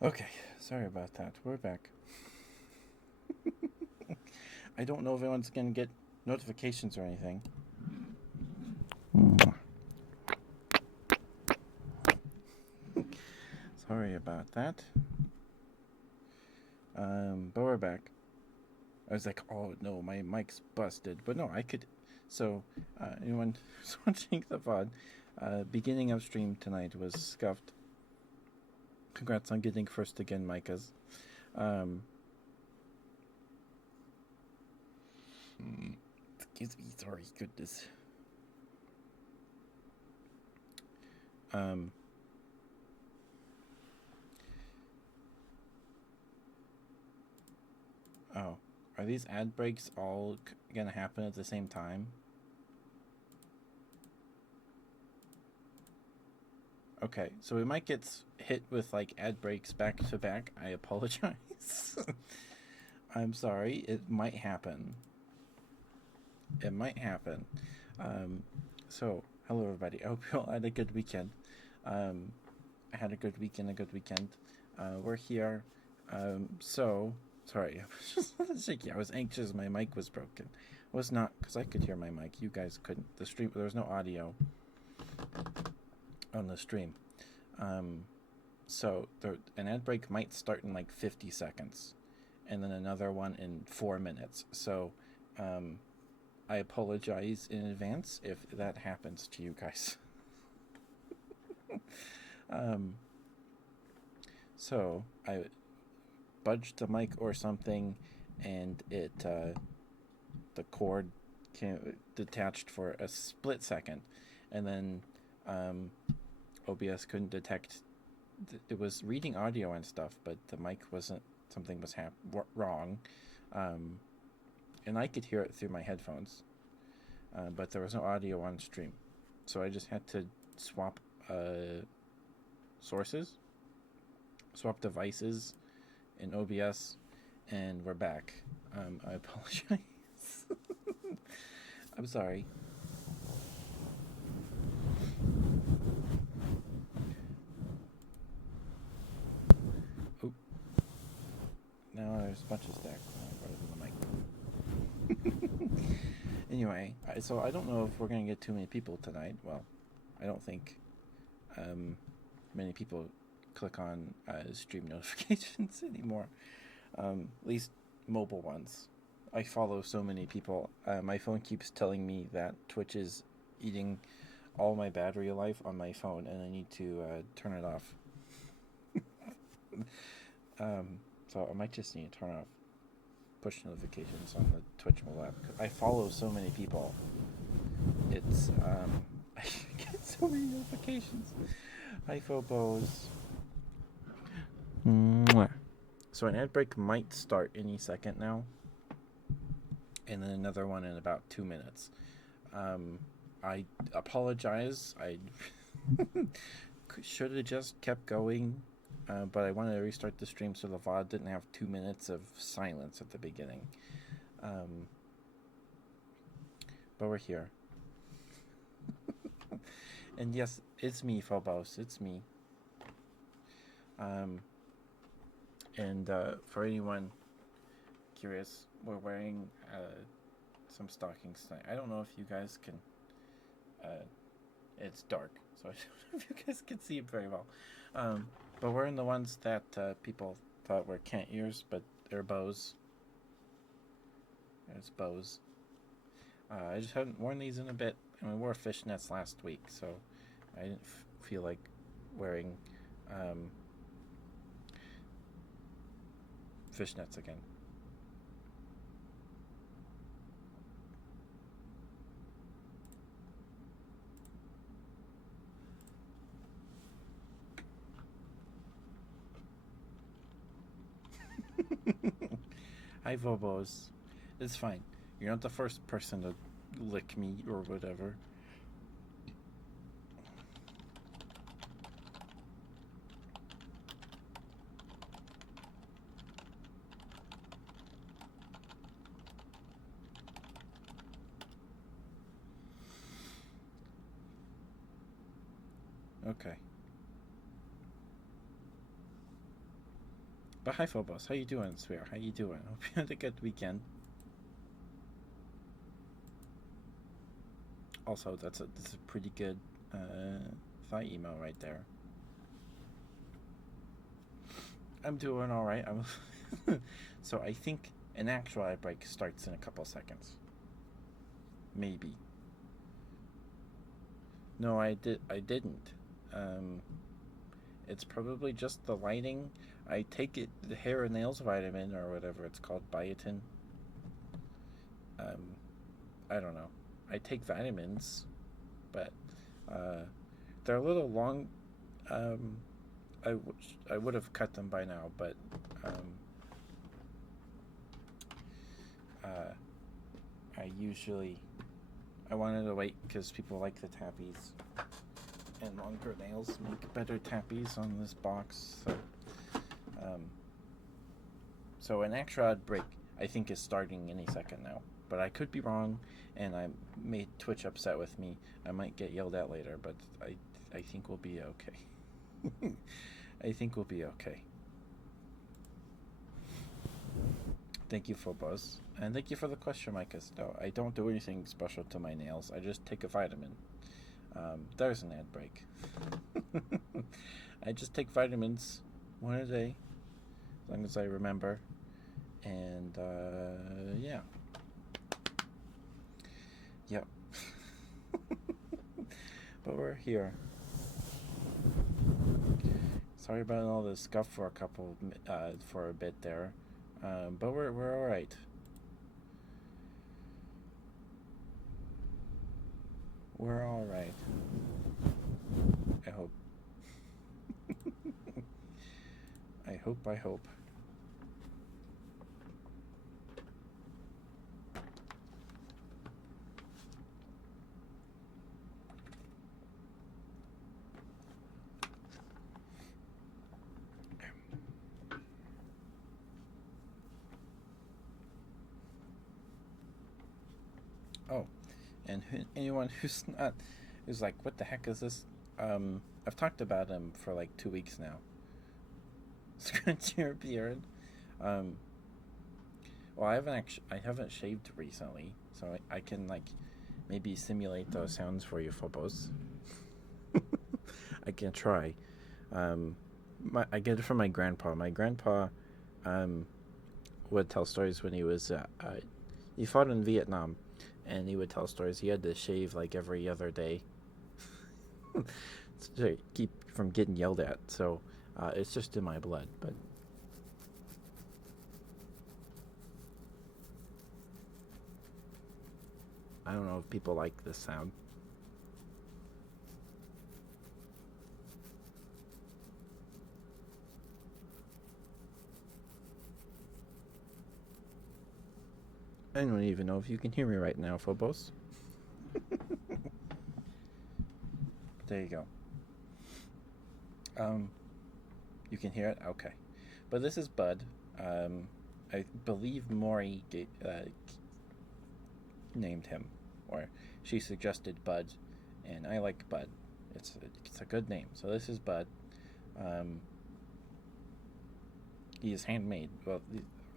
Okay, sorry about that. We're back. I don't know if anyone's gonna get notifications or anything. Sorry about that. But we're back. I was like, oh no, my mic's busted. But no, I could. So, anyone who's watching the VOD, beginning of stream tonight was scuffed. Congrats on getting first again, Micahs. Um, excuse me, sorry, goodness. Um, oh, are these ad breaks all gonna happen at the same time? Okay, so we might get hit with like ad breaks back to back. I apologize. I'm sorry. It might happen. It might happen. Um, so, hello everybody. I hope you all had a good weekend. I had a good weekend. A good weekend. We're here. Sorry, I was just shaky. I was anxious. My mic was broken. It was not because I could hear my mic. You guys couldn't. The stream. There was no audio on the stream. Um, an ad break might start in like 50 seconds, and then another one in 4 minutes. So, um, I apologize in advance if that happens to you guys. um, I budged the mic or something, and the cord detached for a split second, and then um, OBS couldn't detect. It was reading audio and stuff, but the mic wasn't. Something was wrong, um, and I could hear it through my headphones, but there was no audio on stream, so I just had to swap sources, swap devices in OBS, and we're back. I apologize. I'm sorry. Oh, now there's a bunch of stack the mic. Anyway, so I don't know if we're gonna get too many people tonight. Well, I don't think many people click on stream notifications anymore. At least mobile ones. I follow so many people. My phone keeps telling me that Twitch is eating all my battery life on my phone, and I need to turn it off. So I might just need to turn off push notifications on the Twitch mobile app. I follow so many people. It's I get so many notifications. Hi, Phobos. Mwah. So an ad break might start any second now, and then another one in about 2 minutes. I apologize. I should have just kept going, but I wanted to restart the stream so the VOD didn't have 2 minutes of silence at the beginning. But we're here. And yes, it's me, Phobos. It's me. And for anyone curious, we're wearing some stockings tonight. I don't know if you guys can. It's dark, so I don't know if you guys can see it very well. But we're in the ones that people thought were cant ears, but they're bows. It's bows. I just haven't worn these in a bit, and we wore fishnets last week, so I didn't feel like wearing fishnets again. Hi, Vobos. It's fine. You're not the first person to lick me or whatever. Okay. But hi, Phobos. How you doing, swear? How you doing? Hope you had a good weekend. Also, that's a pretty good thigh emo right there. I'm doing all right. I'm so I think an actual ad break starts in a couple seconds. Maybe. No, I didn't. Um, it's probably just the lighting. I take it the hair and nails vitamin or whatever it's called, biotin. Um, I don't know. I take vitamins, but uh, they're a little long. Um, I would have cut them by now, but um, uh, I usually I wanted to wait because people like the tappies, and longer nails make better tappies on this box. Um, so an extra odd break I think is starting any second now, but I could be wrong, and I made Twitch upset with me. I might get yelled at later, but I think we'll be okay. I think we'll be okay. Thank you for Buzz. And thank you for the question, Micah. No, I don't do anything special to my nails. I just take a vitamin. There's an ad break. I just take vitamins one a day, as long as I remember. And, yeah. Yep. But we're here. Sorry about all the scuff for for a bit there. But we're all right. We're all right. I hope. I hope. I hope. Oh, and anyone who's like, what the heck is this? I've talked about him for like 2 weeks now. Scratch your beard. Um, well, I haven't shaved recently, so I can like maybe simulate those sounds for you, Phobos. I can try. I get it from my grandpa. My grandpa, would tell stories when he fought in Vietnam, and he would tell stories. He had to shave like every other day to keep from getting yelled at. So it's just in my blood. But I don't know if people like this sound. I don't even know if you can hear me right now, Phobos. There you go. You can hear it? Okay. But this is Bud. I believe Maury named him, or she suggested Bud, and I like Bud. It's a good name. So this is Bud. He is handmade. Well,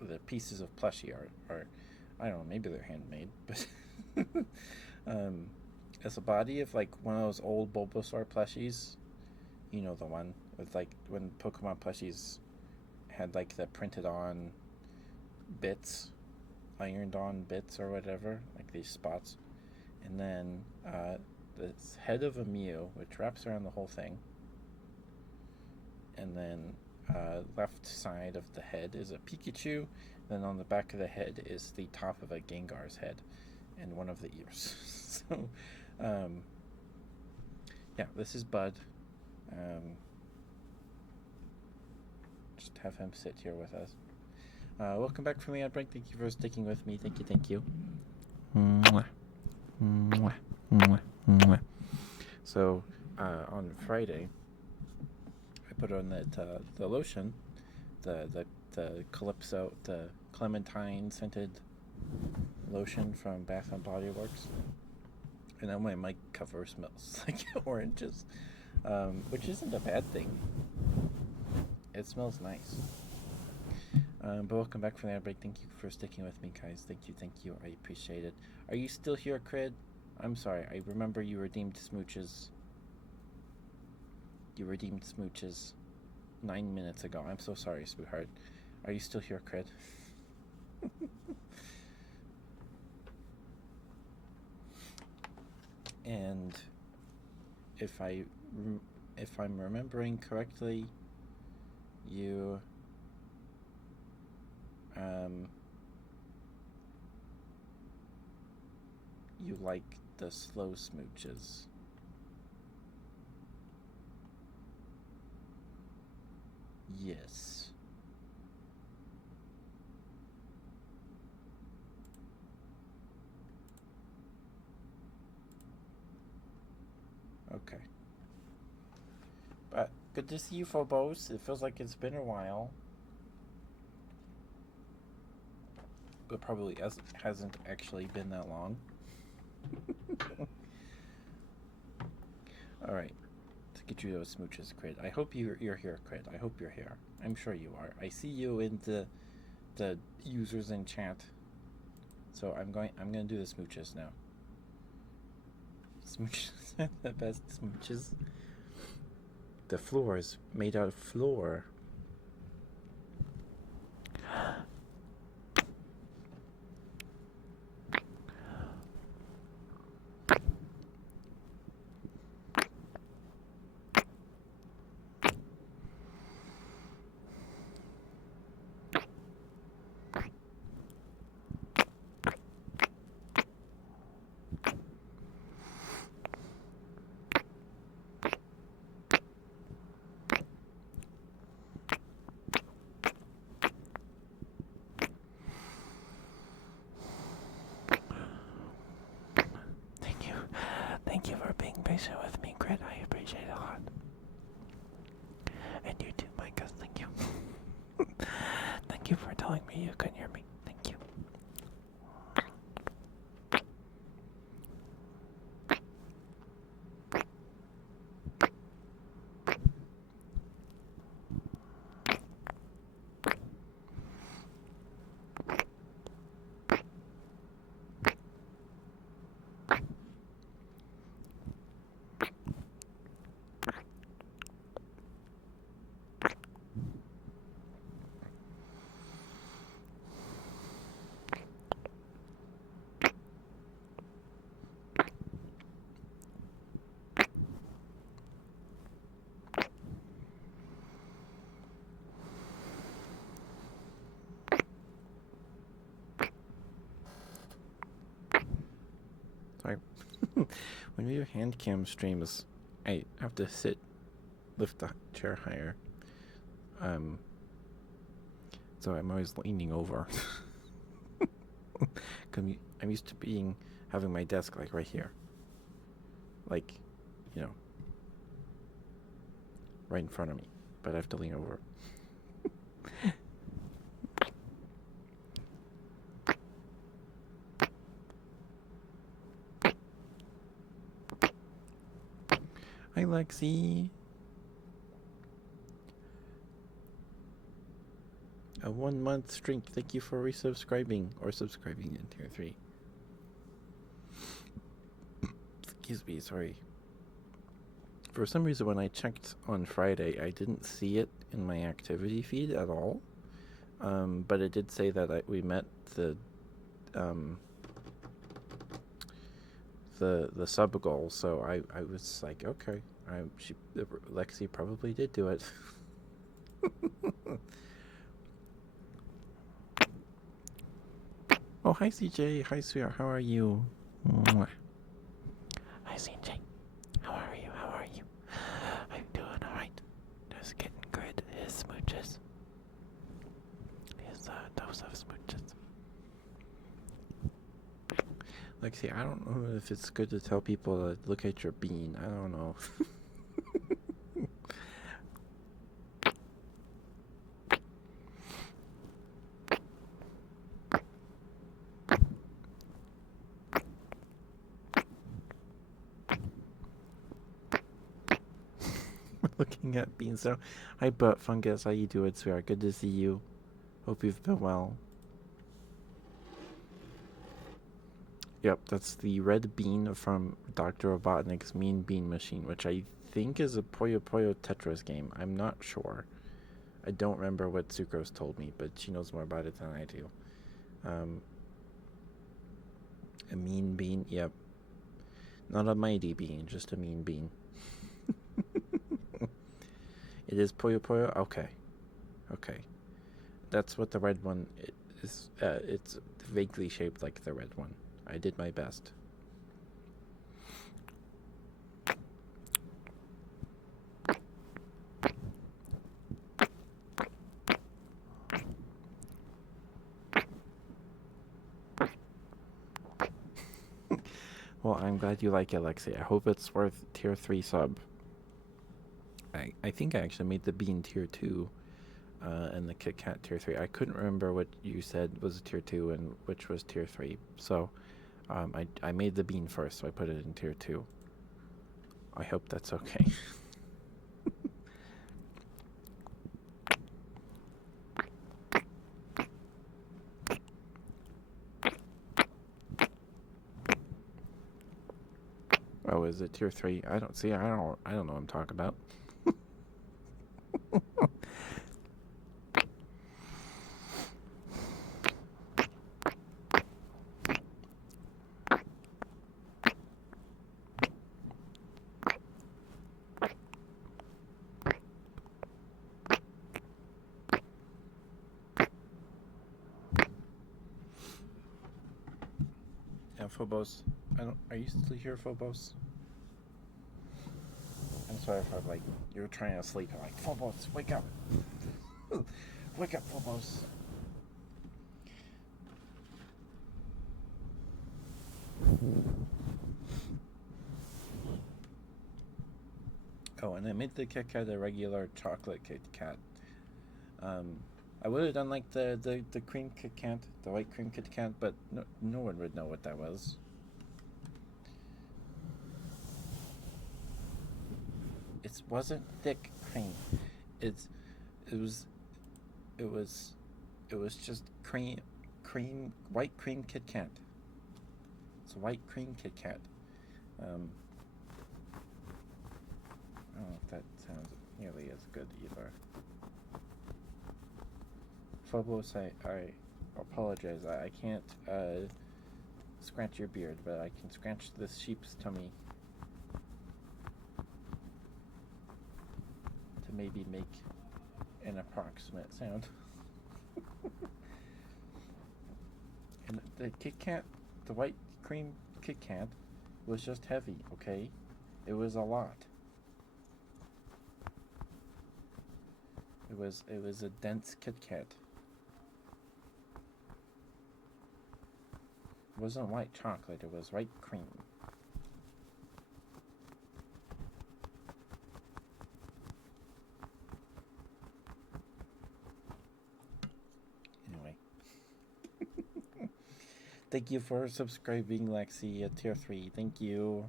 the pieces of plushie are I don't know, maybe they're handmade, but it's a body of like one of those old Bulbasaur plushies. You know the one with like when Pokemon plushies had like the printed on bits, ironed on bits or whatever, like these spots. And then the head of a Mew, which wraps around the whole thing. And then left side of the head is a Pikachu. Then on the back of the head is the top of a Gengar's head and one of the ears. So, yeah, this is Bud. Just have him sit here with us. Welcome back from the outbreak. Thank you for sticking with me. Thank you, thank you. Mwah. Mwah. Mwah. Mwah. So, on Friday, I put on the lotion, the Calypso, the Clementine scented lotion from Bath and Body Works, and now my mic cover smells like oranges, which isn't a bad thing. It smells nice. But welcome back from the break. Thank you for sticking with me, guys. Thank you. I appreciate it. Are you still here, Crid? I'm sorry. I remember you redeemed smooches. You redeemed smooches 9 minutes ago. I'm so sorry, sweetheart. Are you still here, Crid? And if I'm remembering correctly, you you like the slow smooches. Yes. Okay. But good to see you, Phobos. It feels like it's been a while. But probably hasn't actually been that long. All right. To get you those smooches, Crid. I hope you're here, Crid. I hope you're here. I'm sure you are. I see you in the users in chat. So I'm gonna do the smooches now. Smooches are the best smooches. The floor is made out of floor. Thank you for being patient with me, Crit. I appreciate it a lot. And you too, Micah. Thank you. Thank you for telling me you couldn't hear me. Thank you. Sorry. When we do hand cam streams, I have to lift the chair higher. So I'm always leaning over. Cause I'm used to having my desk like right here. Like, right in front of me. But I have to lean over. Hi, Lexi. A 1 month streak. Thank you for resubscribing or subscribing in tier 3. Excuse me, sorry. For some reason, when I checked on Friday, I didn't see it in my activity feed at all. But it did say that we met the sub goal, so I was like, okay, Lexi probably did do it. Oh, hi CJ, hi sweetheart, how are you? Mwah. Hi CJ, how are you? I'm doing alright. Just getting good. His smooches. His dose of smooches. Lexi, I don't know if it's good to tell people to look at your bean. I don't know. Looking at beans. So, hi, Butt Fungus. How you doing, sweetheart? Good to see you. Hope you've been well. Yep, that's the red bean from Dr. Robotnik's Mean Bean Machine, which I think is a Puyo Puyo Tetris game. I'm not sure. I don't remember what Sucrose told me, but she knows more about it than I do. A mean bean, yep. Not a mighty bean, just a mean bean. It is Puyo Puyo? Okay. Okay. That's what the red one is. It's vaguely shaped like the red one. I did my best. Well, I'm glad you like it, Lexi. I hope it's worth tier 3 sub. I think I actually made the bean tier 2 and the Kit Kat tier 3. I couldn't remember what you said was tier 2 and which was tier 3. So I made the bean first, so I put it in tier 2. I hope that's okay. Oh, is it tier 3? I don't see. I don't know what I'm talking about. Yeah, Phobos. Are you still here, Phobos? I'm sorry if I'm like you're trying to sleep. I'm like, Phobos, wake up. Wake up, Phobos. Oh, and I made the Kit Kat a regular chocolate Kit Kat. I would have done like the cream Kit Kat, the white cream Kit Kat, but no one would know what that was. It wasn't thick cream. It was just white cream Kit Kat. It's a white cream Kit Kat. I don't know if that sounds nearly as good either. Phobos, I apologize. I can't scratch your beard, but I can scratch this sheep's tummy to maybe make an approximate sound. And the Kit Kat, the white cream Kit Kat, was just heavy, okay? It was a lot. It was a dense Kit Kat. It wasn't white chocolate, it was white cream. Anyway. Thank you for subscribing, Lexi, at tier 3. Thank you.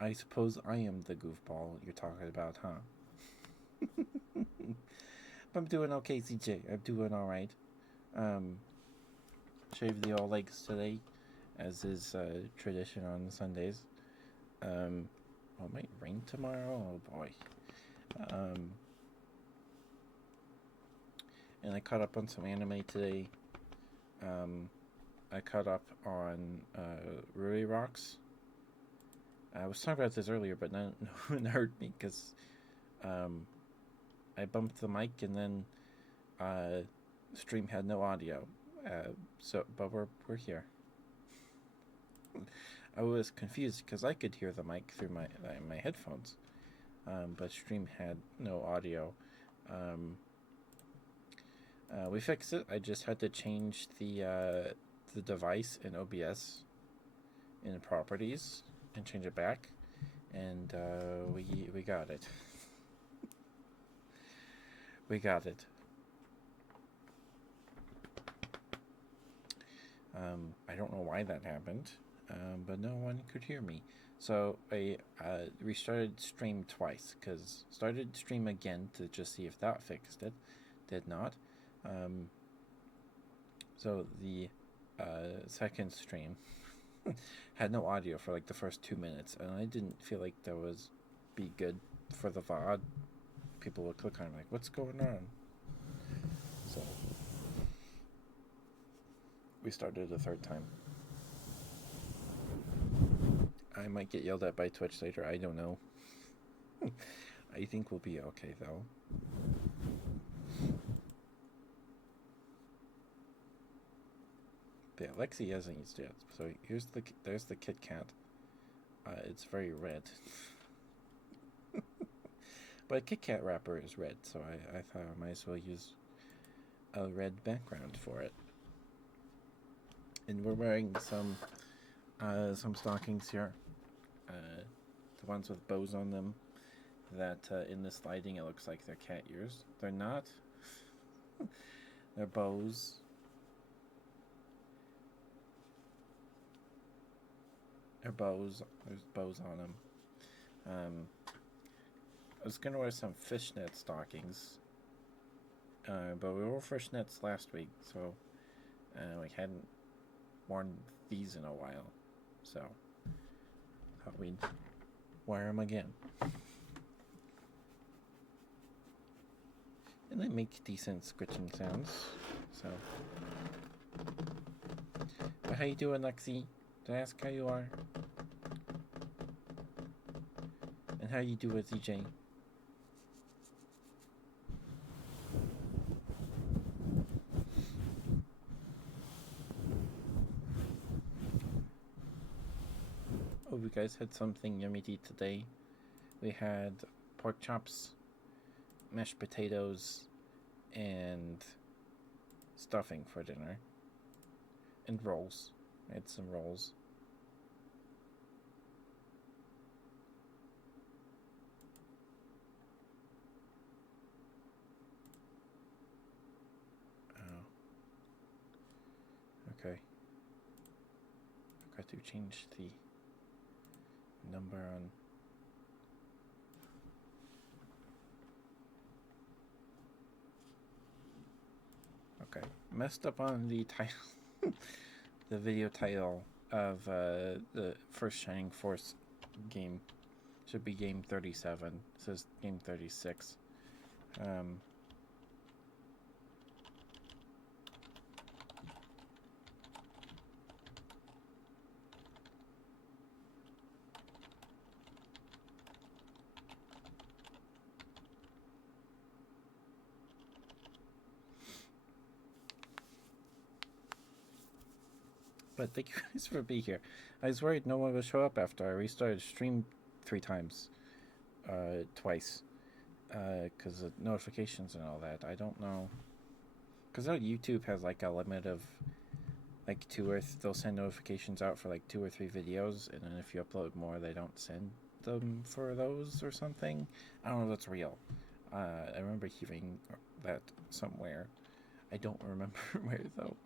I suppose I am the goofball you're talking about, huh? I'm doing okay, CJ. I'm doing alright. Shaved the old legs today, as is tradition on Sundays. It might rain tomorrow. Oh boy. And I caught up on some anime today. I caught up on Rui Rocks. I was talking about this earlier, but no one heard me because I bumped the mic and then stream had no audio. But we're here. I was confused because I could hear the mic through my headphones, but stream had no audio. We fixed it. I just had to change the device in OBS in properties and change it back, and we got it. We got it. I don't know why that happened, but no one could hear me. So I restarted stream twice because started stream again to just see if that fixed it. Did not. Um, so the second stream had no audio for like the first 2 minutes, and I didn't feel like that was be good for the VOD. People would click on it like, "What's going on?" So we started a third time. I might get yelled at by Twitch later. I don't know. I think we'll be okay though. But yeah, Lexi hasn't used it yet. So there's the Kit Kat. It's very red. But a Kit Kat wrapper is red, so I thought I might as well use a red background for it. And we're wearing some stockings here. The ones with bows on them. That in this lighting it looks like they're cat ears. They're not. They're bows. They're bows. There's bows on them. I was gonna wear some fishnet stockings, but we wore fishnets last week, so we hadn't worn these in a while, so thought we'd wear them again. And they make decent squitching sounds, so. But how you doing, Lexi? Did I ask how you are? And how you doing, ZJ? Oh, we guys had something yummy to eat today. We had pork chops, mashed potatoes, and stuffing for dinner. And rolls. I had some rolls. Oh. Okay. I got to change the number on. Okay. Messed up on the title. The video title of the first Shining Force game. Should be game 37. It says game 36. But thank you guys for being here. I was worried no one would show up after I restarted stream 3 times. Twice. Because of notifications and all that. I don't know. Because YouTube has like a limit of like they'll send notifications out for like 2 or 3 videos, and then if you upload more, they don't send them for those or something. I don't know if that's real. I remember hearing that somewhere. I don't remember where though.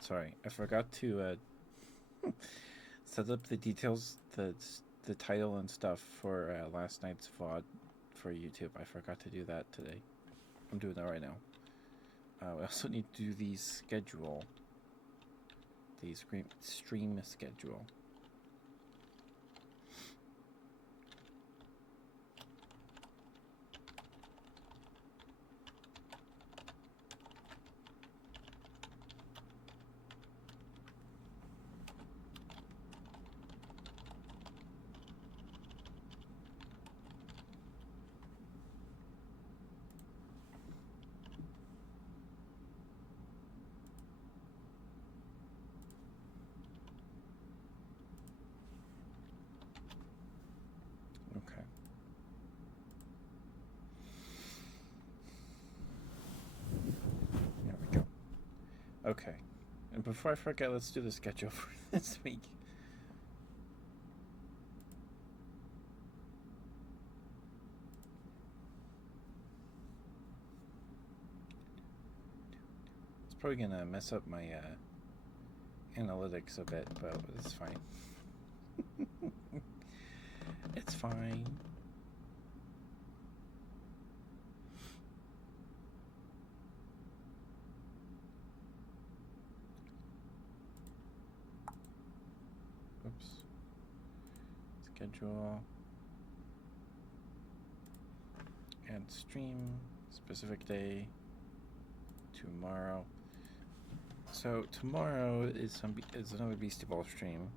Sorry, I forgot to set up the details, the title and stuff for last night's VOD for YouTube. I forgot to do that today. I'm doing that right now. We also need to do the schedule. The stream schedule. Okay. And before I forget, let's do the schedule for this week. It's probably gonna mess up my analytics a bit, but it's fine. It's fine. Oops. Schedule. Add stream. Specific day. Tomorrow. So tomorrow is another Beastie Ball stream.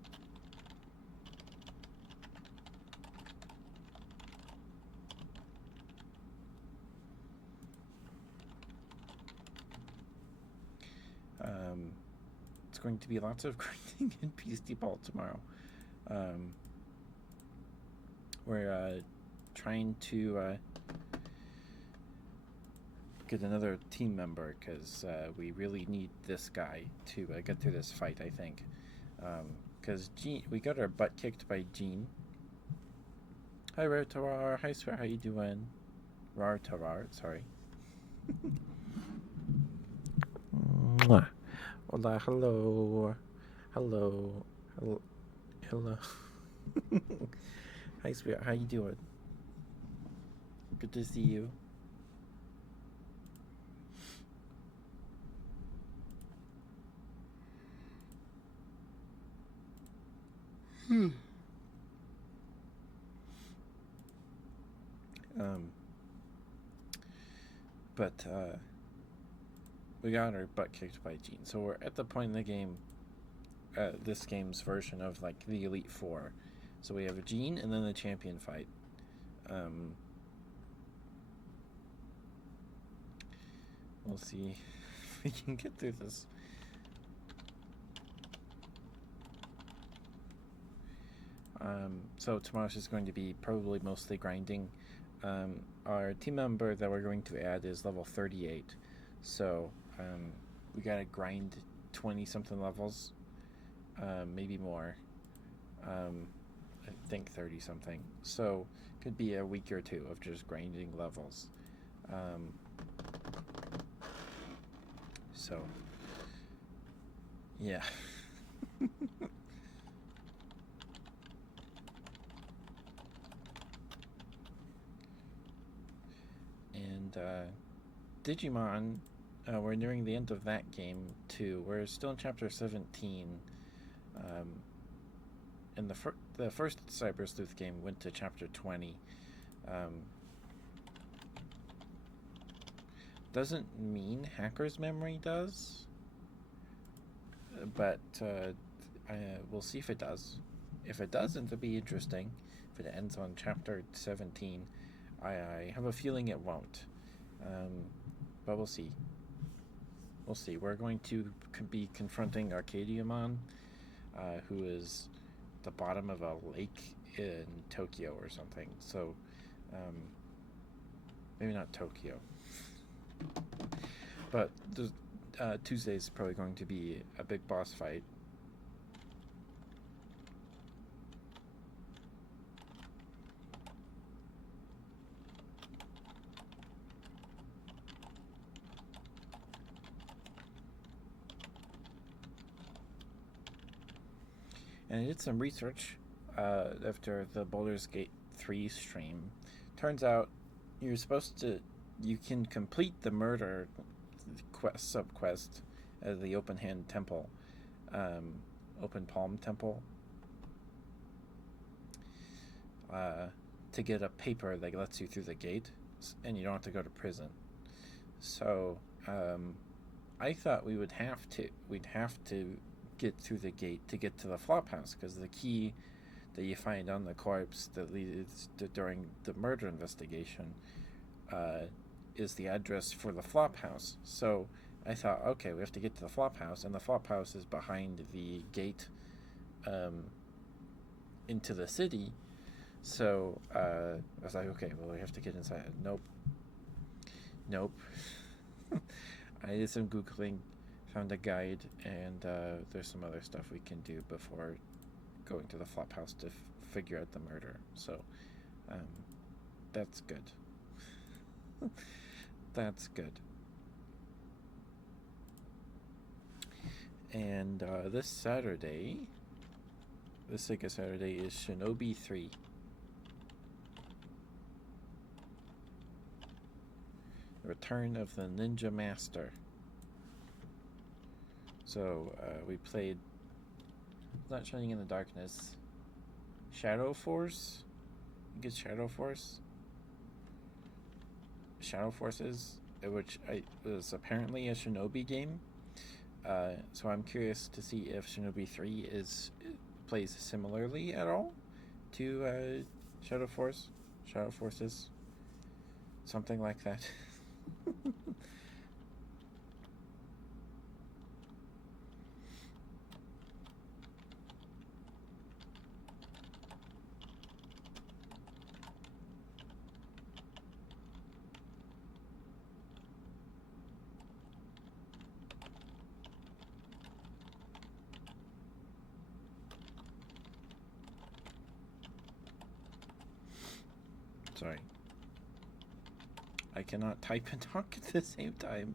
It's going to be lots of grinding in Beastie Ball tomorrow. We're trying to get another team member because we really need this guy to get through this fight, I think. Because we got our butt kicked by Gene. Hi, Rar. Hi, Swear. How you doing? Rar, sorry. Mwah. Hola, hello. Hello. Hello. Hello. Hi, Swear. How you doing? Good to see you. But we got our butt kicked by Gene. So we're at the point in the game, this game's version of like the Elite Four. So we have a Gene and then the champion fight. We'll see if we can get through this. So tomorrow's just going to be probably mostly grinding. Our team member that we're going to add is level 38. So we gotta grind 20 something levels, maybe more. I think 30 something. So could be a week or two of just grinding levels. So yeah. And Digimon, we're nearing the end of that game too. We're still in chapter 17. And the first Cyber Sleuth game went to chapter 20. Doesn't mean Hacker's Memory does, but we'll see if it does. If it doesn't, it'll be interesting. If it ends on chapter 17, I have a feeling it won't. But we'll see. We'll see. We're going to be confronting Arcadiamon, who is the bottom of a lake in Tokyo or something. So, maybe not Tokyo. But Tuesday's probably going to be a big boss fight. And I did some research after the Baldur's Gate 3 stream. Turns out you can complete the murder sub-quest at the Open Hand Temple, Open Palm Temple, to get a paper that lets you through the gate, and you don't have to go to prison. So I thought we'd have to get through the gate to get to the Flophouse, because the key that you find on the corpse that leads during the murder investigation is the address for the Flophouse. So I thought, okay, we have to get to the Flophouse, and the Flophouse is behind the gate into the city. So I was like, okay, well, we have to get inside. Nope. I did some Googling, found a guide, and there's some other stuff we can do before going to the flop house to figure out the murder. So um, that's good. That's good. And this Saturday, this Sega Saturday, is Shinobi 3. The Return of the Ninja Master. So we played Not Shining in the Darkness, Shadow Force. I think it's Shadow Force. Shadow Forces, which was apparently a Shinobi game. So I'm curious to see if Shinobi 3 plays similarly at all to Shadow Forces, something like that. Sorry. I cannot type and talk at the same time.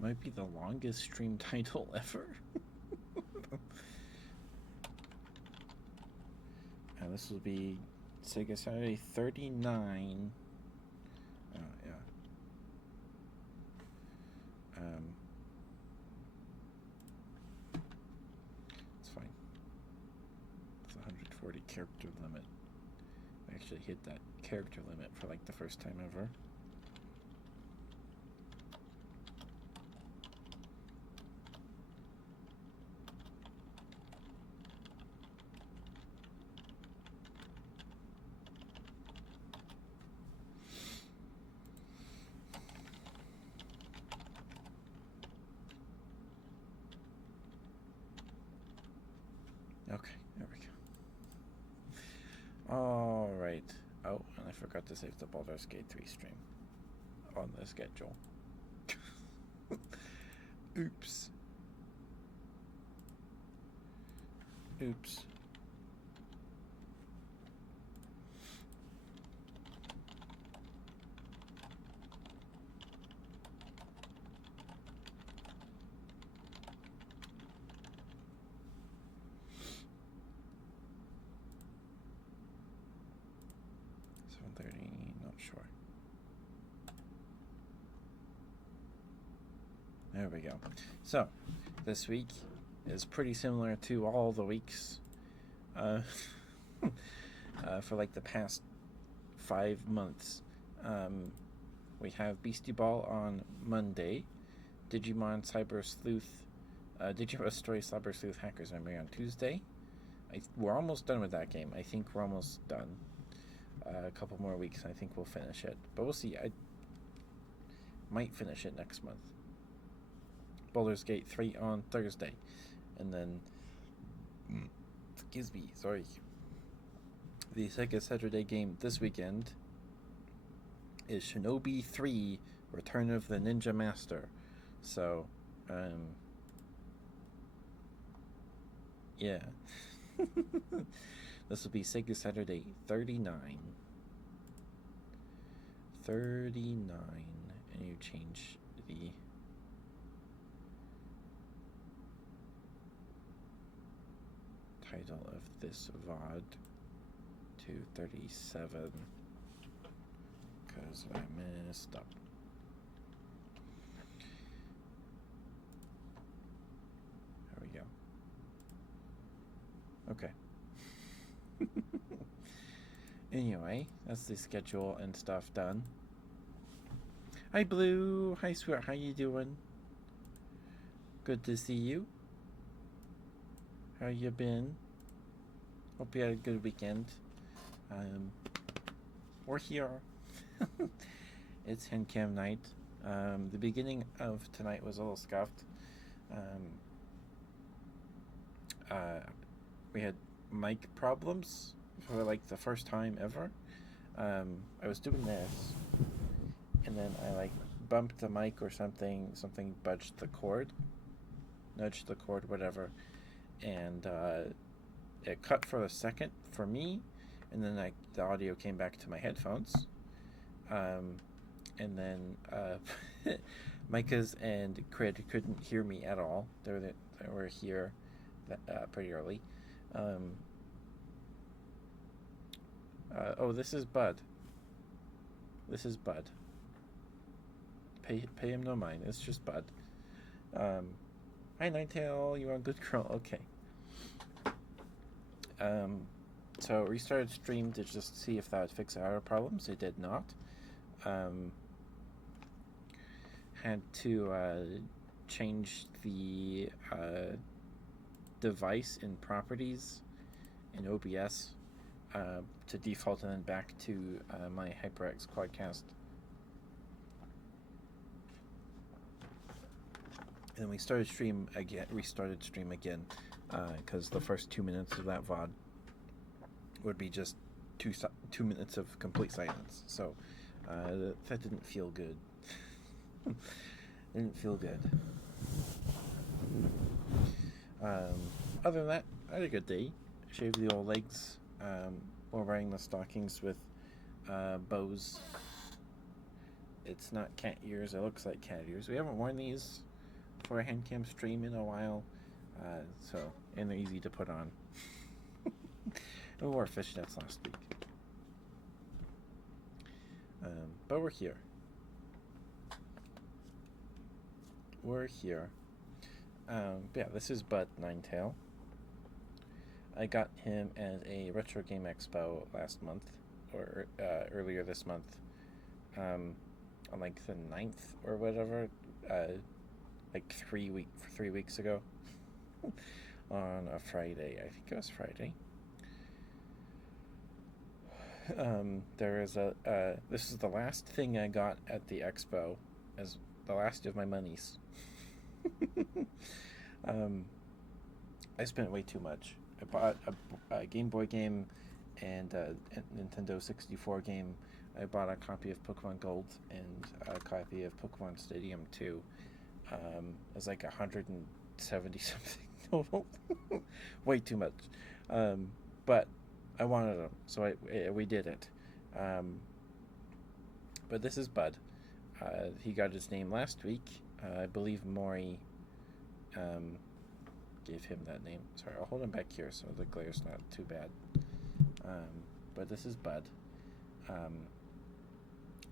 Might be the longest stream title ever. And this will be Sega Saturday 39. Oh, yeah. It's fine. It's 140 character limit. I actually hit that character limit for like the first time ever. Okay, there we go. All right. Oh, and I forgot to save the Baldur's Gate 3 stream on the schedule. Oops. Oops. Not sure. There we go. So, this week is pretty similar to all the weeks for like the past 5 months. We have Beastie Ball on Monday, Digimon Cyber Sleuth, Digimon Story Cyber Sleuth Hackers Memory on Tuesday. We're almost done with that game. I think we're almost done. A couple more weeks, I think we'll finish it. But we'll see. I might finish it next month. Baldur's Gate 3 on Thursday. And then, excuse me, sorry. The Sega Saturday game this weekend is Shinobi 3 Return of the Ninja Master. So, yeah. This will be Sega Saturday 39. 39. And you change the title of this VOD to 37 because I messed up. There we go. Okay. Anyway, that's the schedule and stuff done. Hi Blue, hi Sweet, how you doing? Good to see you. How you been? Hope you had a good weekend. We're here. It's Handcam night. The beginning of tonight was a little scuffed. We had mic problems for like the first time ever. I was doing this, and then I like bumped the mic or something. Something budged the cord, nudged the cord, whatever, and it cut for a second for me, and then the audio came back to my headphones. And then Micah's and Crid couldn't hear me at all. They were here pretty early. This is Bud. This is Bud. Pay him no mind. It's just Bud. Hi, Ninetail. You want good girl? Okay. So restarted stream to just see if that would fix our problems. It did not. Had to change the device in properties in OBS to default and then back to my HyperX Quadcast. And then we restarted stream again because the first 2 minutes of that VOD would be just 2 minutes of complete silence. So that didn't feel good. Didn't feel good. Other than that, I had a good day. Shaved the old legs. We're wearing the stockings with bows. It's not cat ears. It looks like cat ears. We haven't worn these for a Handcam stream in a while, and they're easy to put on. We wore fishnets last week. But we're here. Yeah, this is Bud Ninetail. I got him at a Retro Game Expo last month, or earlier this month, on like the 9th or whatever, like 3 weeks ago, on a Friday. I think it was Friday. There is this is the last thing I got at the expo, as the last of my monies. I spent way too much. I bought a Game Boy game and a Nintendo 64 game. I bought a copy of Pokemon Gold and a copy of Pokemon Stadium 2. It was like 170 something total. Way too much. But I wanted them, so we did it. But this is Bud. He got his name last week. I believe Maury gave him that name. Sorry, I'll hold him back here so the glare's not too bad. But this is Bud.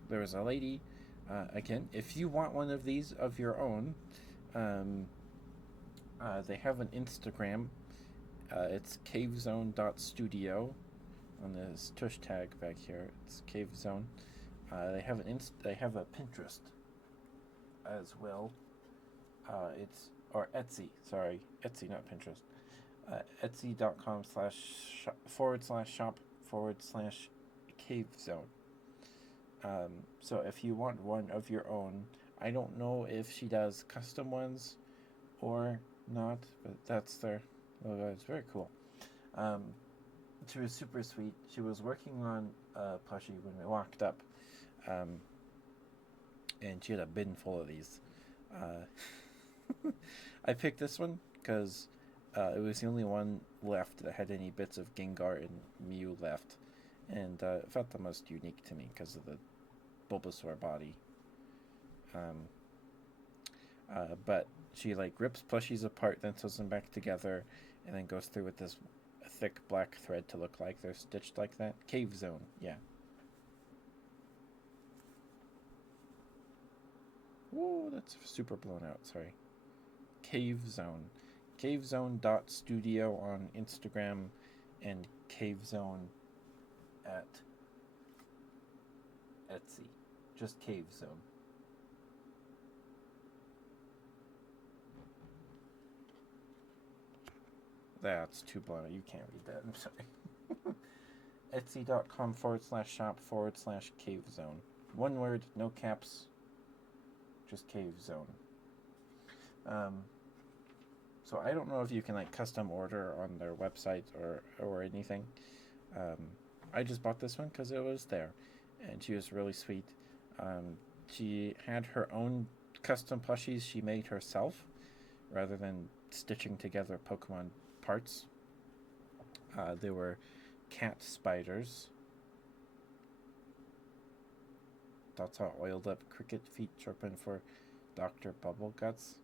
There was a lady. Again, if you want one of these of your own, they have an Instagram. It's cavezone.studio. On this tush tag back here, it's cavezone. They have a Pinterest as well. Etsy. Sorry, Etsy, not Pinterest. Etsy.com/shop/cavezone. So if you want one of your own, I don't know if she does custom ones or not, but that's their logo. It's very cool. She was super sweet. She was working on a plushie when we walked up, and she had a bin full of these. I picked this one because it was the only one left that had any bits of Gengar and Mew left, and I felt the most unique to me because of the Bulbasaur body. But she like rips plushies apart, then sews them back together, and then goes through with this thick black thread to look like they're stitched like that. Cave Zone, yeah. Whoa, that's super blown out, sorry. Cave Zone. Cavezone.studio on Instagram, and Cavezone at Etsy. Just Cave Zone. That's too blunt. You can't read that. I'm sorry. Etsy.com/shop/cave zone. One word, no caps, just cave zone. So I don't know if you can like custom order on their website or anything. I just bought this one because it was there, and she was really sweet. She had her own custom plushies she made herself, rather than stitching together Pokemon parts. They were cat spiders. That's how oiled up cricket feet chirping for Dr. Bubbleguts.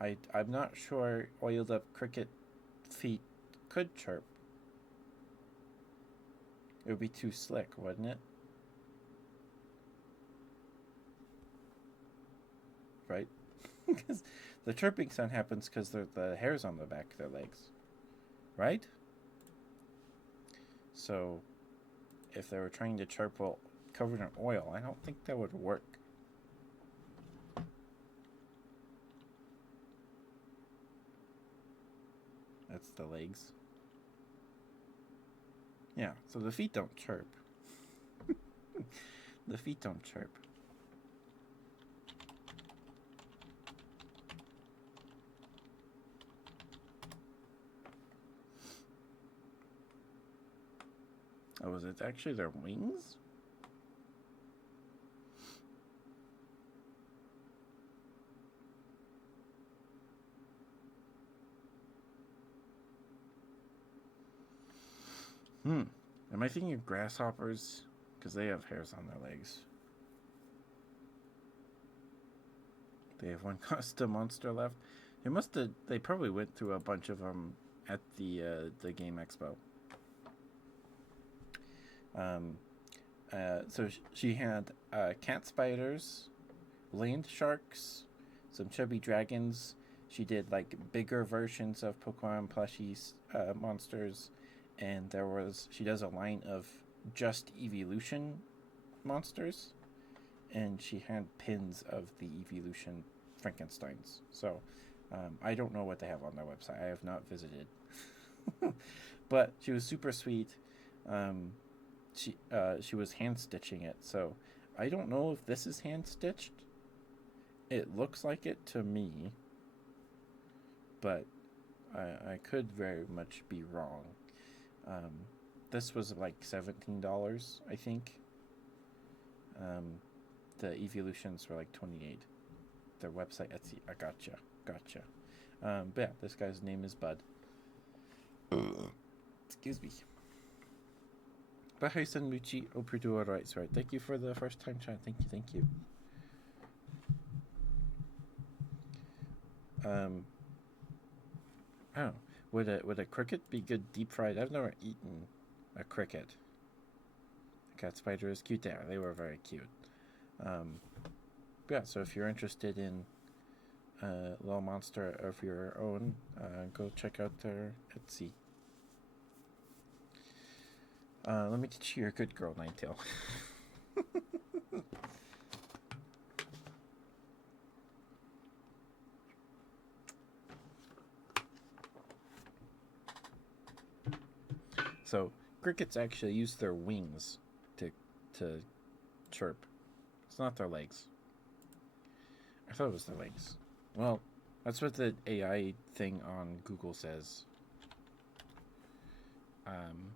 I'm not sure oiled up cricket feet could chirp. It would be too slick, wouldn't it? Right? Because the chirping sound happens because the hairs on the back of their legs. Right? So, if they were trying to chirp while covered in oil, I don't think that would work. That's the legs. Yeah, so the feet don't chirp. The feet don't chirp. Oh, is it actually their wings? Am I thinking of grasshoppers? Because they have hairs on their legs. They have one custom monster left. They probably went through a bunch of them at the Game Expo. So she had cat spiders, land sharks, some chubby dragons. She did like bigger versions of Pokemon plushies, monsters, and she does a line of just evolution monsters, and she had pins of the evolution Frankensteins. So I don't know what they have on their website. I have not visited. But she was super sweet. She was hand stitching it, so I don't know if this is hand stitched. It looks like it to me, but I could very much be wrong. This was like $17, I think. The evolutions were like $28. Their website, Etsy. I gotcha. But yeah, this guy's name is Bud. Excuse me. But hi, Sanmuchi. Hope you're doing alright. Sorry. Thank you for the first time chat. Thank you. Oh, would a cricket be good deep fried? I've never eaten a cricket. The cat spider is cute there. They were very cute. Yeah, so if you're interested in a little monster of your own, go check out their Etsy. Let me teach you you're a good girl, Ninetail. So crickets actually use their wings to chirp. It's not their legs. I thought it was their legs. Well, that's what the AI thing on Google says. I'm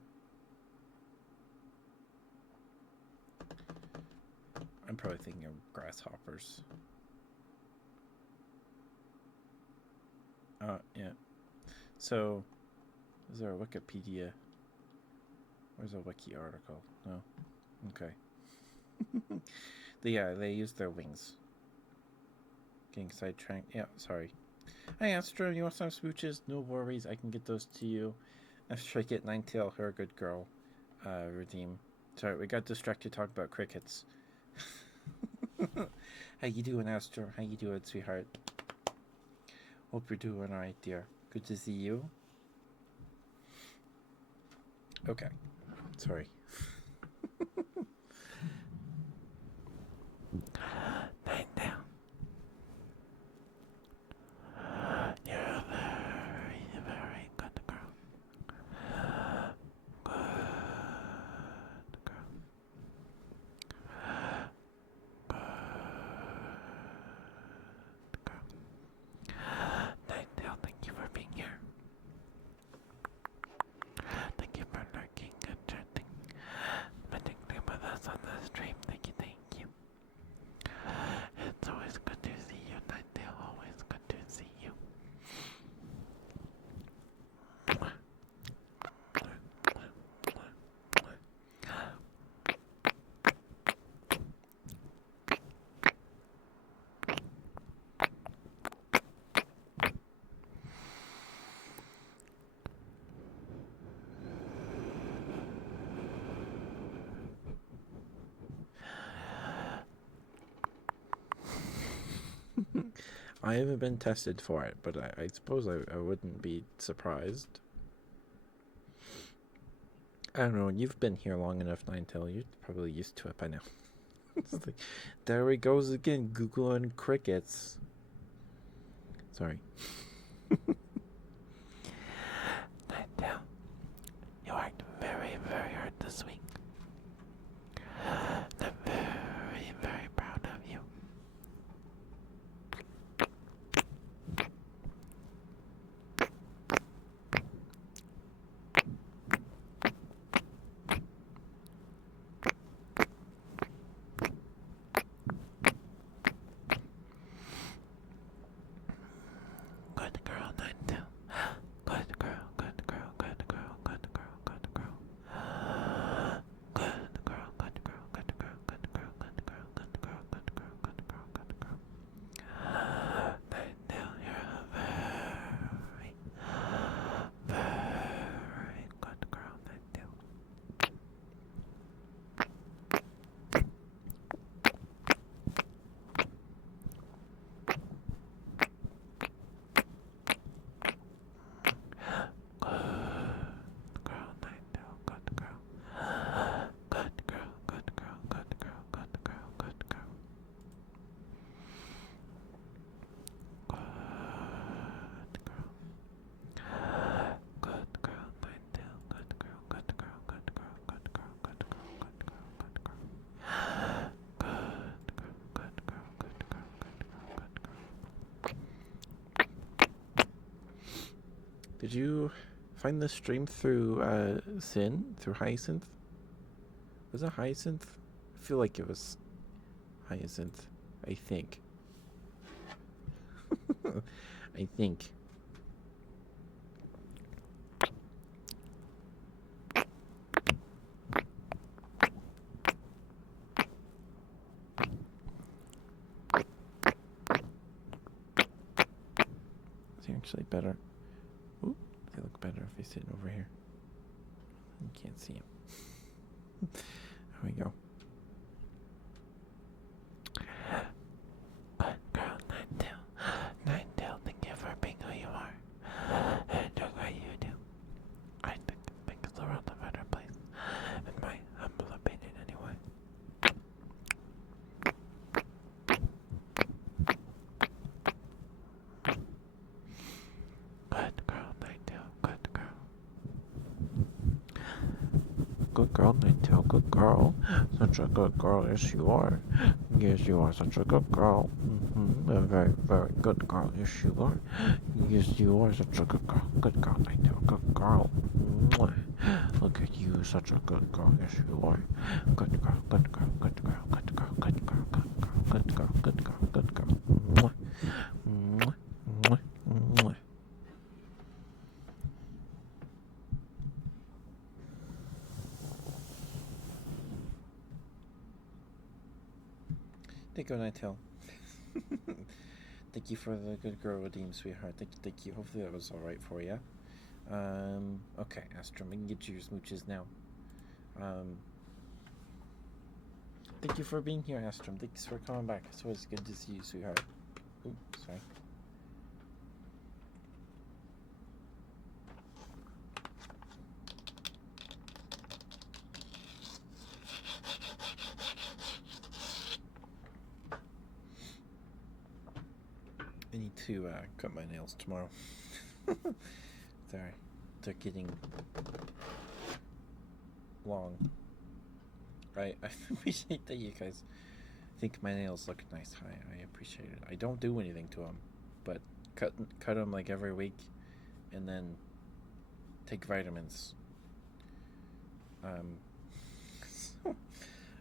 probably thinking of grasshoppers. Yeah. So, is there a Wikipedia? Where's a wiki article? No? Okay. They use their wings. Getting sidetracked. Yeah, sorry. Hey, Astro, you want some smooches? No worries, I can get those to you. After I get Ninetail, her good girl, redeem. Sorry, we got distracted talking about crickets. How you doing, Astro? How you doing, sweetheart? Hope you're doing alright, dear. Good to see you. Okay. Sorry. Ninetail. You're a very, very good girl. I haven't been tested for it, but I suppose I wouldn't be surprised. I don't know. You've been here long enough, Ninetale. You're probably used to it by now. It's like, there he goes again, Google and crickets. Sorry. Ninetale, you worked very, very hard this week. I'm very, very proud of you. Good girl, Ninetale. Good girl, good girl, good girl, good girl, good girl. Good girl, good girl, good girl, good girl, good girl, good girl, good girl, good girl, good girl. Ninetale, you're a very, very good girl, Ninetale. Good girl, Ninetale, good girl. Good girl, good girl, good girl, good girl, good girl. Good girl. Good girl, Ninetale, good girl, good girl, good girl, good girl, good girl, good girl, good girl. Good girl, good girl, good girl, good girl, good girl. Did you find the stream through Sin? Through Hyacinth? Was it Hyacinth? I feel like it was Hyacinth. I think. I think. Is he actually better? Ooh, they look better if he's sitting over here. You can't see him. There we go. Good girl, Ninetale. Ninetale, thank you for being who you are. And doing what you do. I think it makes the world a better place. In my humble opinion, anyway. Good girl, Ninetale. Good girl. Good girl, Ninetale. Good girl. Such a good girl. Yes, you are. Yes, you are such a good girl. A very, very good girl. Yes, you are. Yes, you are such a good girl. Good girl, Ninetale. Good girl. Mwah. Look at you, such a good girl. Yes, you are. Good girl, good girl, good girl, good girl, good girl, good girl, good girl, good girl, good girl. Mwah. Mwah. Mwah. Mwah. Thank you, Ninetale. Thank you for the good girl redeem, sweetheart. Thank you. Hopefully that was alright for you. Okay, Astrum, we can get you your smooches now. Thank you for being here, Astrum. Thanks for coming back. It's always good to see you, sweetheart. Ooh, sorry. I need to cut my nails tomorrow. Sorry, they're getting long. I appreciate that you guys think my nails look nice. I appreciate it. I don't do anything to them, but cut them like every week, and then take vitamins.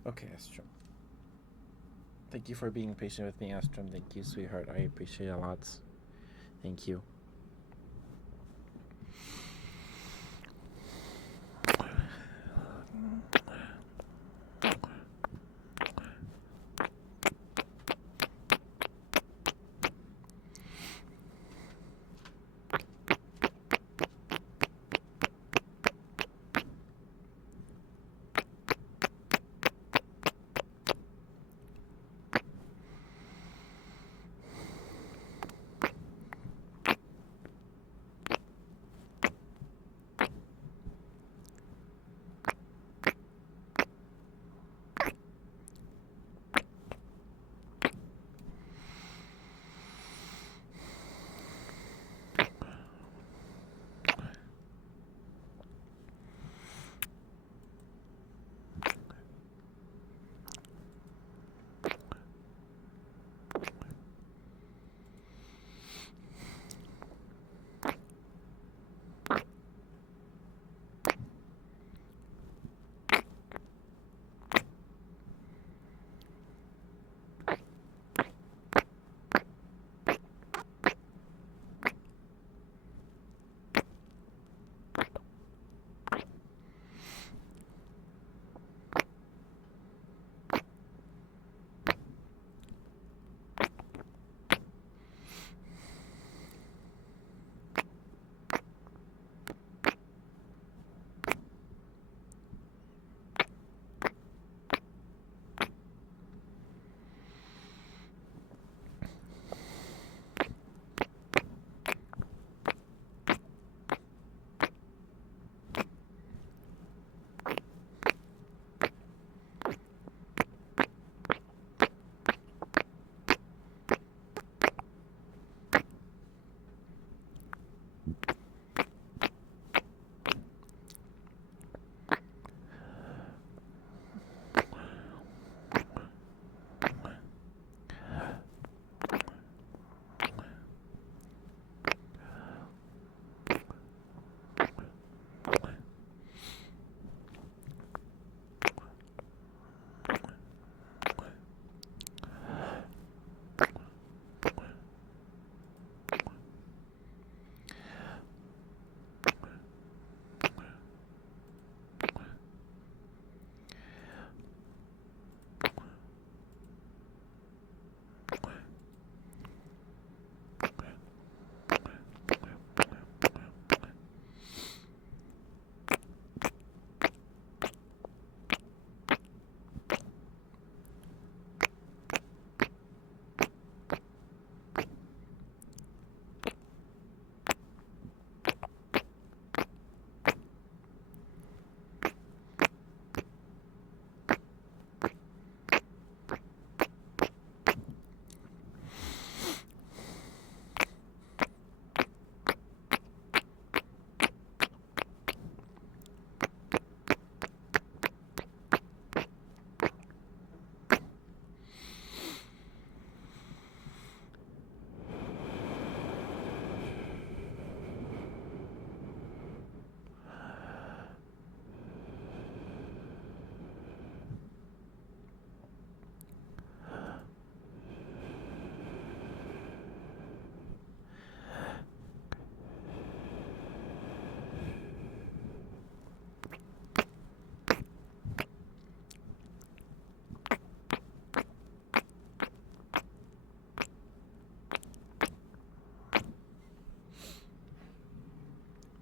Okay, Astrum. Thank you for being patient with me, Astrum. Thank you, sweetheart. I appreciate it a lot. Thank you.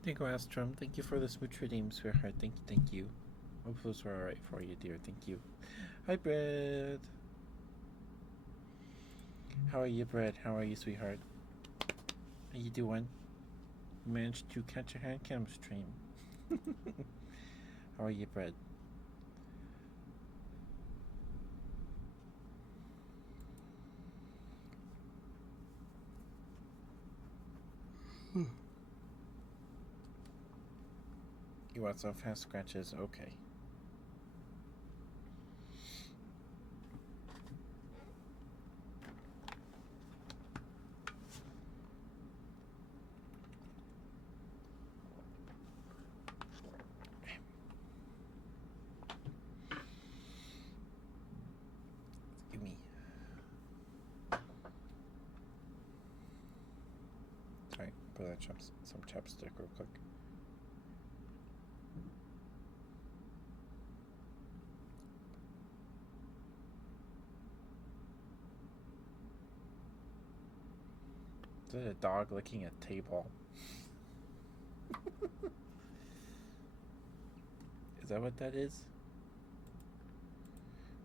Thank you, Astrum. Thank you for the smooch redeem, sweetheart. Thank you, thank you. Hope those were alright for you, dear. Thank you. Hi, Bread. How are you, Bread? How are you, sweetheart? How you doing? Managed to catch a hand cam stream. How are you, Bread? You want some fast scratches? Okay. Give me. Alright, put on some chapstick real quick. Is that a dog licking a table? Is that what that is?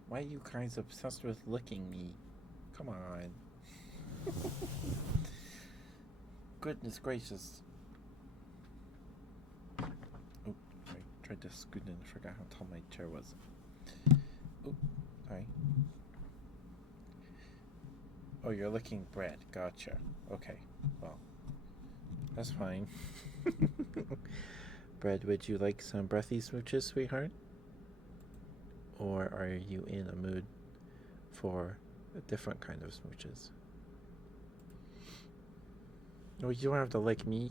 Why are you guys obsessed with licking me? Come on. Goodness gracious. Oh, sorry. Tried to scoot in and forgot how tall my chair was. Oh, sorry. Oh, you're licking bread. Gotcha. Okay. Well, that's fine. Bread, would you like some breathy smooches, sweetheart? Or are you in a mood for a different kind of smooches? Oh, you don't have to lick me.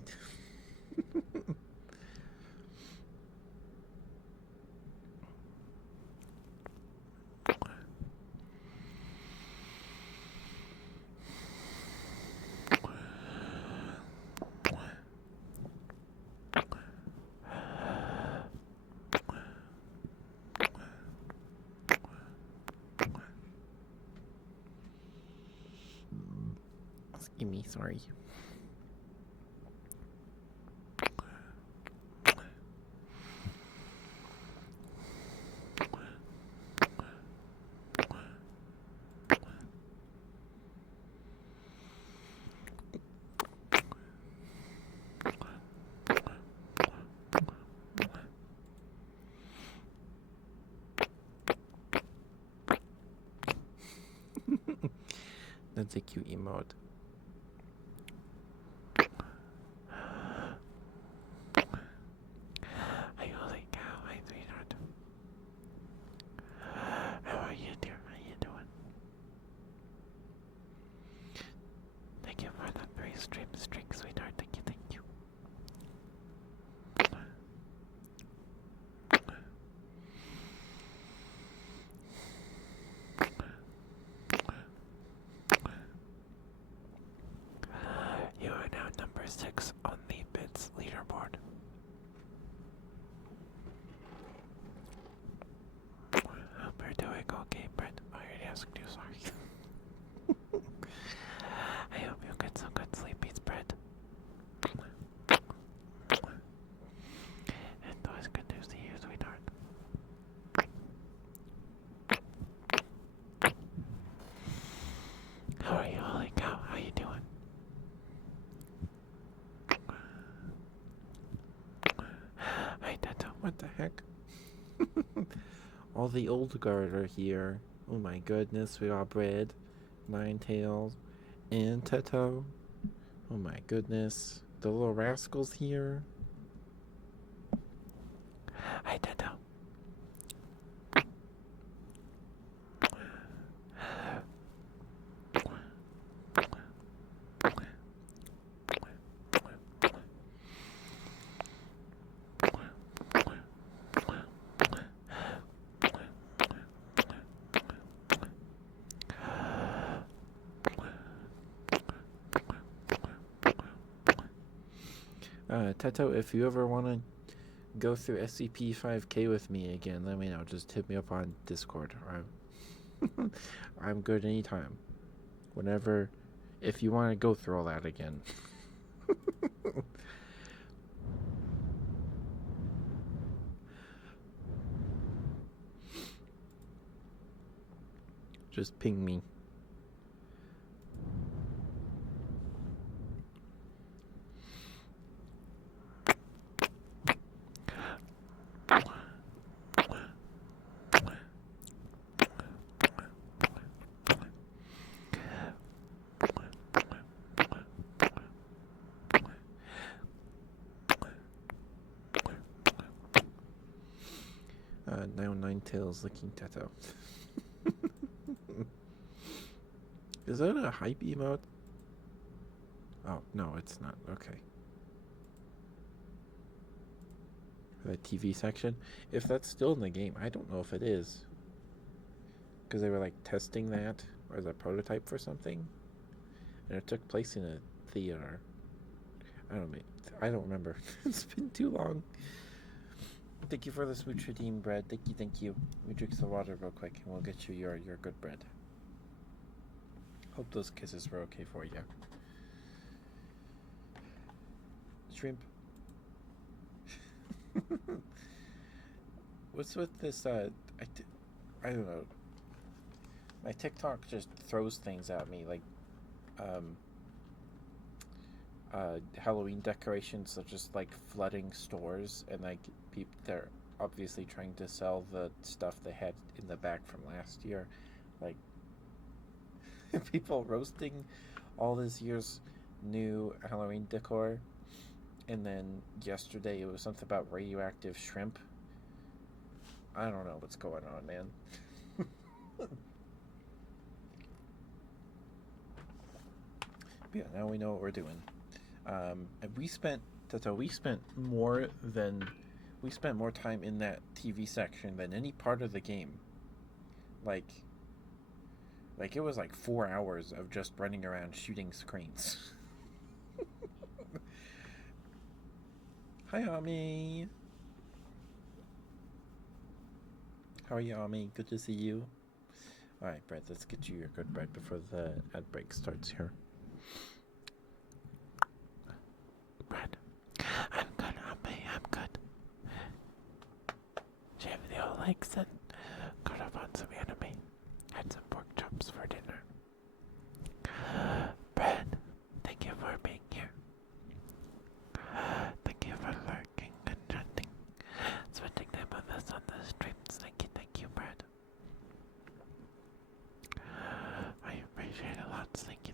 Excuse me, sorry. That's a cute emote. Holy cow, my sweetheart. How are you, dear? How you doing? Thank you for that very stream streak, sweetheart. Thank you, thank you. You are now number 6 on the bits leaderboard. Hope you're doing okay, Brent. I already asked you, sorry. I hope you get some good sleepies, Brent. And always good news to you, sweetheart. How are you, holy cow? How you doing? Hi, Tata. What the heck? All the old guard are here. Oh my goodness, we got Bread, Nine Tails, and Teto. Oh my goodness. The little rascal's here. Hi, Teto. Teto, if you ever want to go through SCP 5K with me again, let me know. Just hit me up on Discord. I'm good anytime. Whenever, if you want to go through all that again. Just ping me. Now Ninetales licking Teto. Is that a hype emote? Oh, no, it's not. Okay. The TV section? If that's still in the game, I don't know if it is. Because they were like testing that as a prototype for something. And it took place in a theater. I don't remember. It's been too long. Thank you for the smooch redeem bread. Thank you. Let me drink some water real quick and we'll get you your good bread. Hope those kisses were okay for you. Shrimp. What's with this? I don't know. My TikTok just throws things at me like Halloween decorations are just like flooding stores, and like they're obviously trying to sell the stuff they had in the back from last year, like people roasting all this year's new Halloween decor. And then yesterday it was something about radioactive shrimp. I don't know what's going on, man. Yeah, now we know what we're doing. And we spent more time in that TV section than any part of the game. Like it was like 4 hours of just running around shooting screens. Hi, Ami. How are you, Ami? Good to see you. All right, Brett, let's get you your good bread before the ad break starts here. Bread. I'm good, Ami. I'm good. Do you have the old legs and caught up on some anime? Had some pork chops for dinner. Bread, thank you for being here. Thank you for lurking and chatting. Spending time with us on the streams. Thank you, Brad. I appreciate it a lot. Thank you.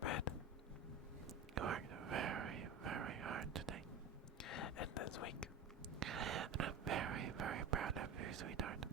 Brad, you worked very, very hard today and this week. And I'm very, very proud of you, sweetheart.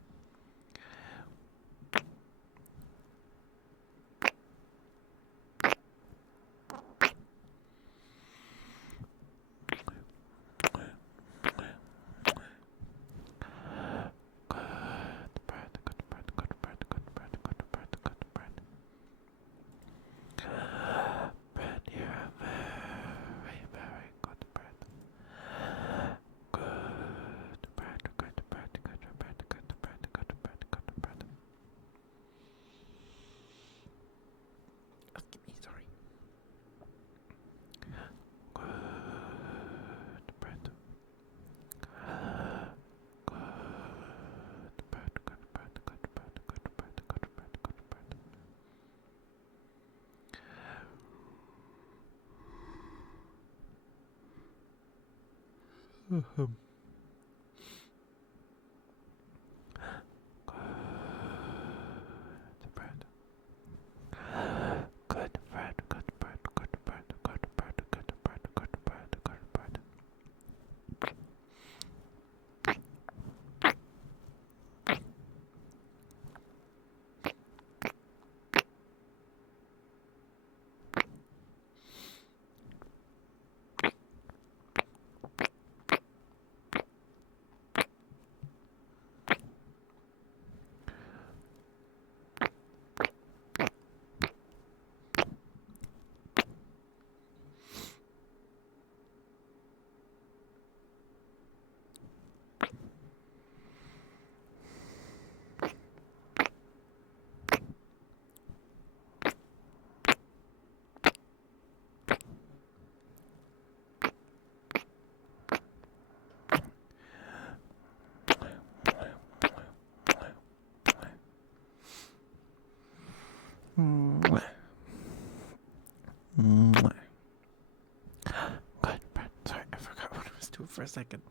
poop for a second.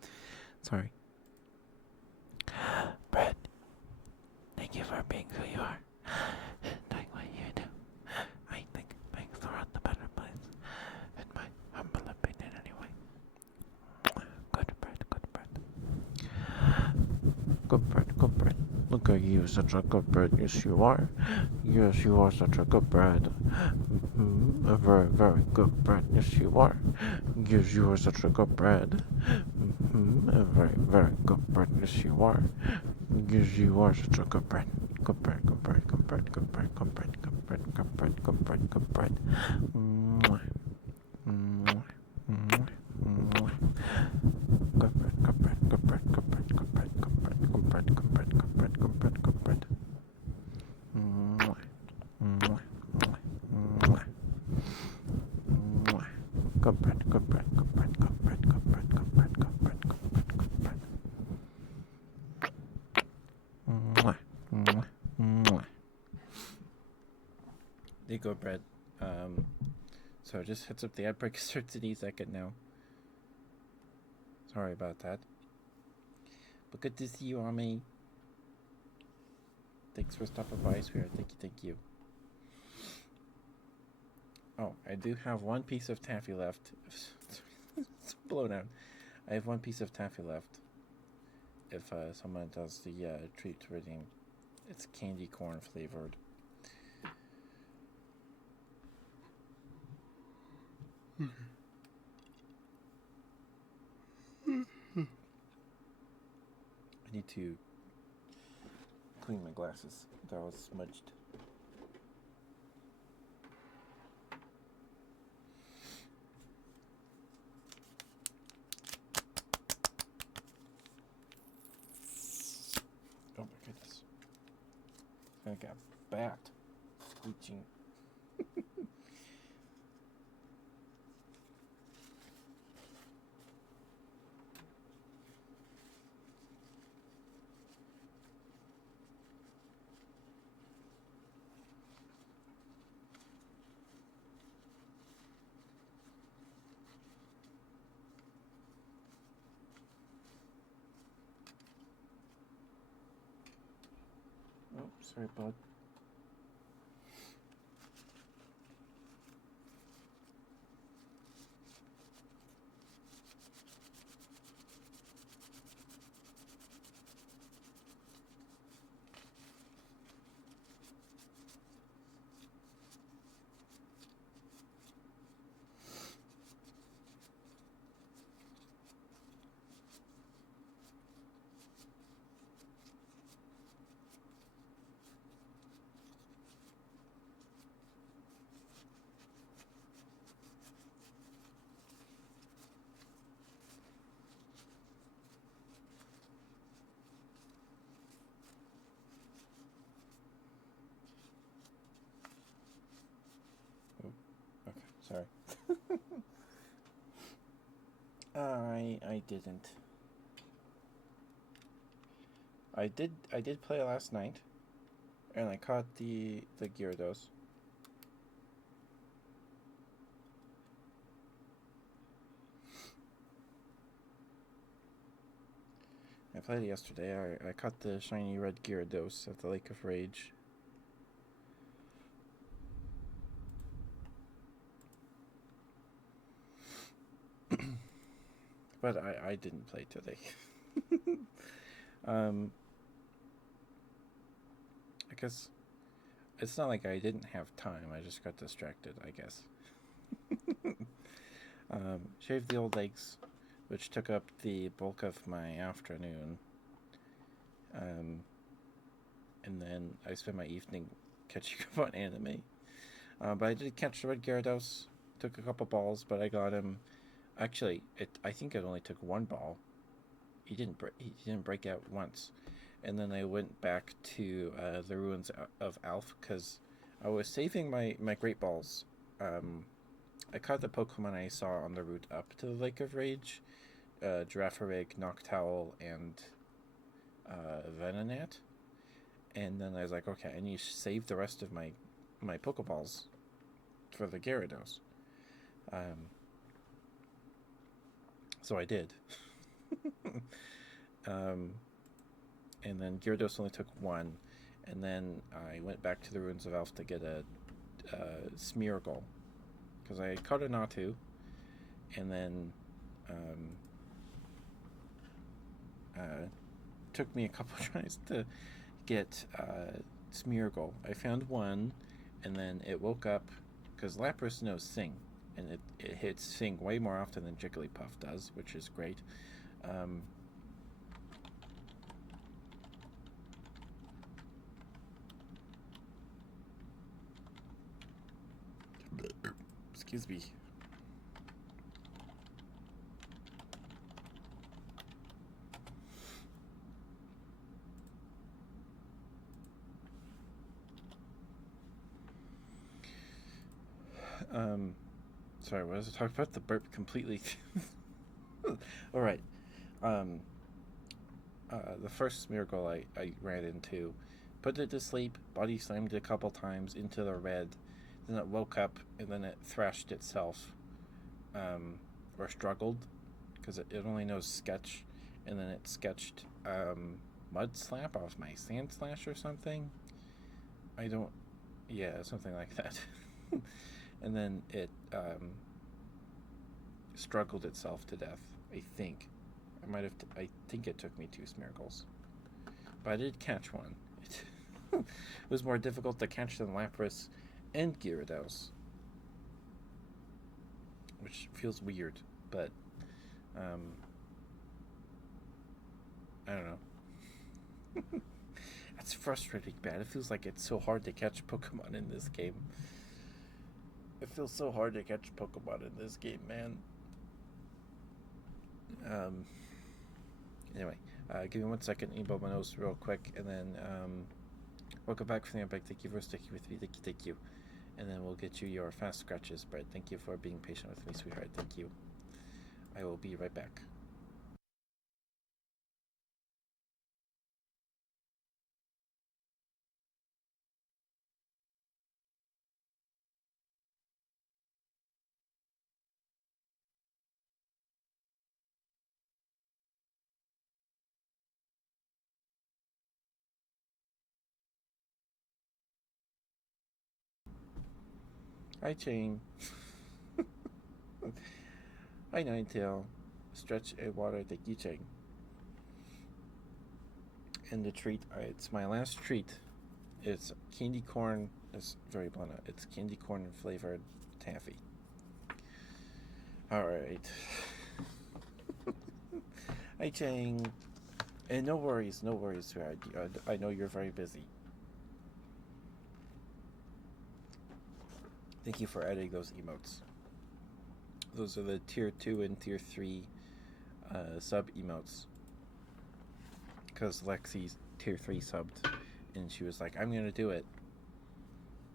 Sorry. Brett, thank you for being who you are. Doing what you do. I think makes the world a better place. In my humble opinion, anyway. Good Brett, good Brett. Good Brett, good Brett. Look at you, such a good Brett. Yes, you are. Yes, you are such a good Brett. A very, very good Brett. Yes, you are. Yes, you are such a good Brett. A very, very good Brett. Yes, you are. Yes, you are such a good Brett. Good Brett, good Brett, good Brett, good Brett, good Brett, good Brett, good Brett, good Brett, good Brett. Good Brett, good Brett, good Brett, good Brett, good Brett, good Brett, good Brett, good Brett, good Brett, good Brett, good Brett. Good Brett, good Brett, good Brett, good Brett, good Brett, good Brett, good Brett, good Brett, good Brett. There you go, Brett. So just heads up, the ad break starts any second now. Sorry about that. But good to see you, Ami. Thanks for stopping by, sweetheart. Thank you. Oh, I do have one piece of taffy left. It's blown out. I have one piece of taffy left. If someone does the treat reading, it's candy corn flavored. I need to clean my glasses. They're all smudged. Oh my goodness. I got a bat screeching. Oh, sorry, bud. Okay, sorry. I didn't. I did play last night, and I caught the Gyarados. I played it yesterday. I caught the shiny red Gyarados at the Lake of Rage. But I didn't play today. I guess it's not like I didn't have time. I just got distracted, I guess. Shaved the old legs, which took up the bulk of my afternoon. And then I spent my evening catching up on anime. But I did catch the red Gyarados. Took a couple balls, but I got him. Actually, I think it only took one ball. He didn't break out once, and then I went back to the ruins of Alph because I was saving my great balls. I caught the Pokemon I saw on the route up to the Lake of Rage, Girafarig, Noctowl, and Venonat. And then I was like, okay, I need to save the rest of my Pokeballs for the Gyarados. So I did. um, and then Gyarados only took one. And then I went back to the Ruins of Elf to get a Smeargle. Because I caught a Natu. And then took me a couple tries to get Smeargle. I found one, and then it woke up because Lapras knows Sing, and it hits Sing way more often than Jigglypuff does, which is great. Um, excuse me. Sorry, what was I talking about? The burp completely. All right. Um, the first Smeargle I ran into, put it to sleep, body slammed it a couple times into the red, then it woke up and then it thrashed itself, or struggled, because it only knows Sketch, and then it sketched Mud Slap off my Sand Slash or something. I don't, yeah, something like that. And then it struggled itself to death. I think. I think it took me 2 Smeargles, but I did catch one. It was more difficult to catch than Lapras and Gyarados, which feels weird, but I don't know. That's frustrating, man. It feels like it's so hard to catch Pokemon in this game. It feels so hard to catch Pokemon in this game, man. Anyway, give me 1 second, email my nose real quick, and then welcome back from the back. Thank you for sticking with me. Thank you. And then we'll get you your fast scratches, Brett. Thank you for being patient with me, sweetheart. Thank you. I will be right back. Hi, Chain. Hi, Ninetail. Stretch a water, thank you, Chain. And the treat, it's my last treat. It's candy corn. It's very blunt. It's candy corn flavored taffy. All right. Hi, Chang. And no worries, sweetheart. I know you're very busy. Thank you for adding those emotes. Those are the tier 2 and tier 3 sub emotes. Because Lexi's tier 3 subbed, and she was like, I'm going to do it.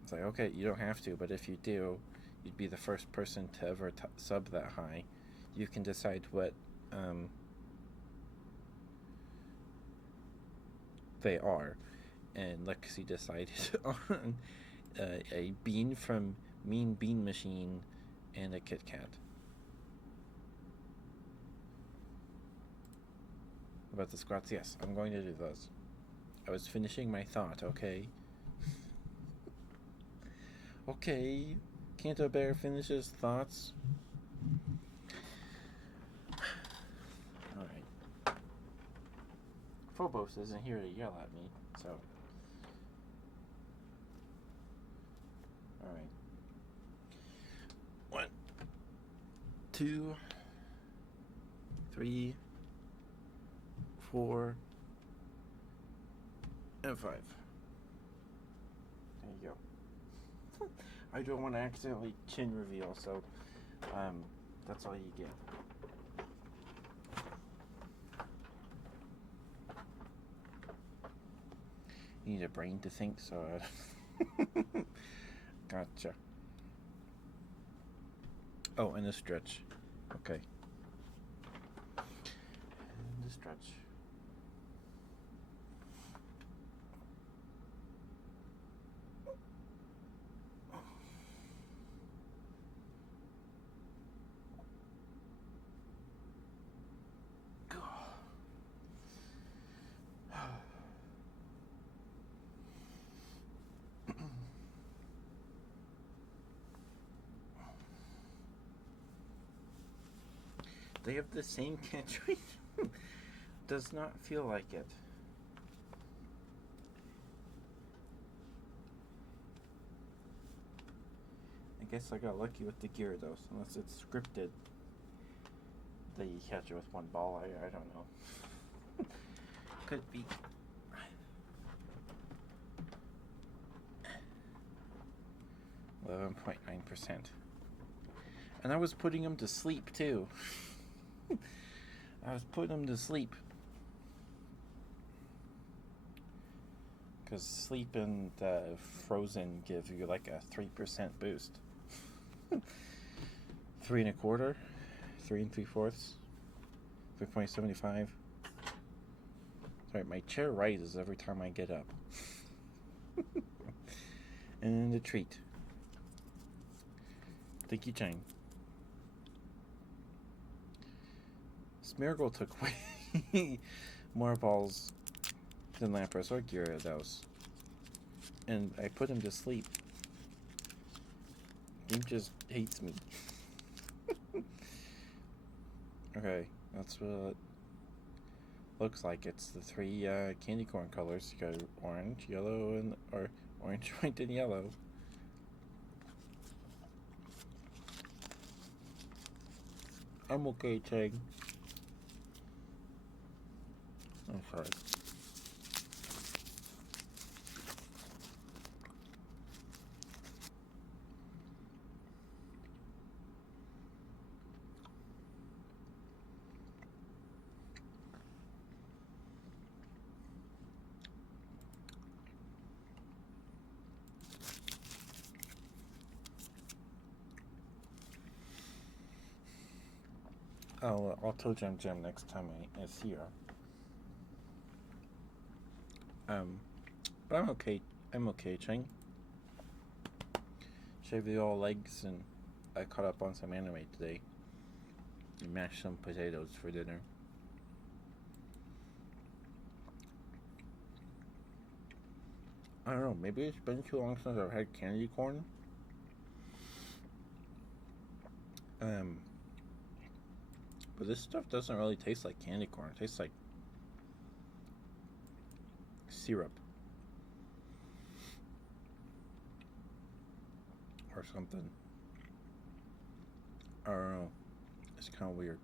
It's like, okay, you don't have to, but if you do, you'd be the first person to ever sub that high. You can decide what they are. And Lexi decided on a bean from Mean Bean Machine and a Kit Kat. About the squats, yes, I'm going to do those. I was finishing my thought, okay? Okay, can't a bear finish his thoughts? Alright. Phobos isn't here to yell at me, so. Alright. 1, 2, 3, 4, and 5. There you go. I don't want to accidentally chin reveal, so that's all you get. You need a brain to think, so gotcha. Oh, and a stretch. Okay. And a stretch. They have the same catchphrase. Does not feel like it. I guess I got lucky with the Gyarados, unless it's scripted that you catch it with one ball. I don't know. Could be. 11.9%. And I was putting him to sleep too. I was putting him to sleep. Because sleep and frozen give you like a 3% boost. 3 1/4, 3 3/4, 3.75. Sorry, my chair rises every time I get up. And then the treat. Thank you, Chang. Smeargle took way more balls than Lapras or Gyarados. And I put him to sleep. Game just hates me. Okay, that's what it looks like. It's the 3 candy corn colors. You got orange, yellow, or orange, white, and yellow. I'm okay, Chang. I'm sorry. I'll tell Jam next time I see her. But I'm okay. I'm okay, Chang. Shaved the all legs, and I caught up on some anime today. And mashed some potatoes for dinner. I don't know. Maybe it's been too long since I've had candy corn. But this stuff doesn't really taste like candy corn. It tastes like syrup or something. I don't know. It's kind of weird.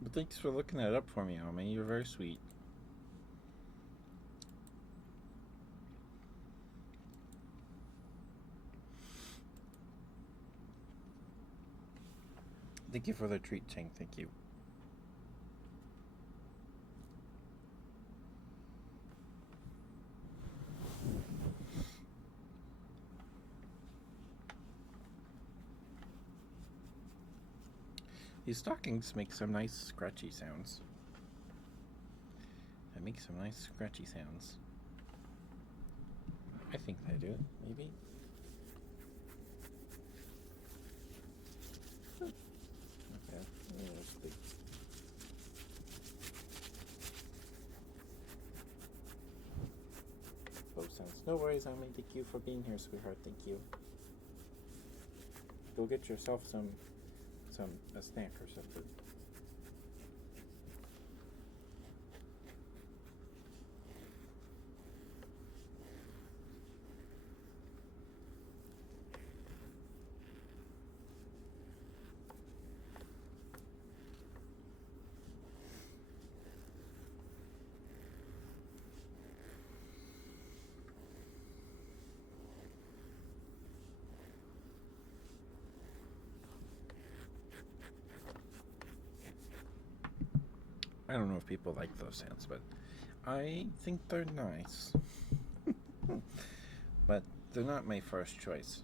But thanks for looking that up for me, Alma. You're very sweet. Thank you for the treat, Chang. Thank you. These stockings make some nice scratchy sounds. They make some nice scratchy sounds. I think they do, maybe. Okay, let's see. Both sounds. No worries, Ami. Thank you for being here, sweetheart. Thank you. Go get yourself a snack or something. I don't know if people like those sounds, but I think they're nice. But they're not my first choice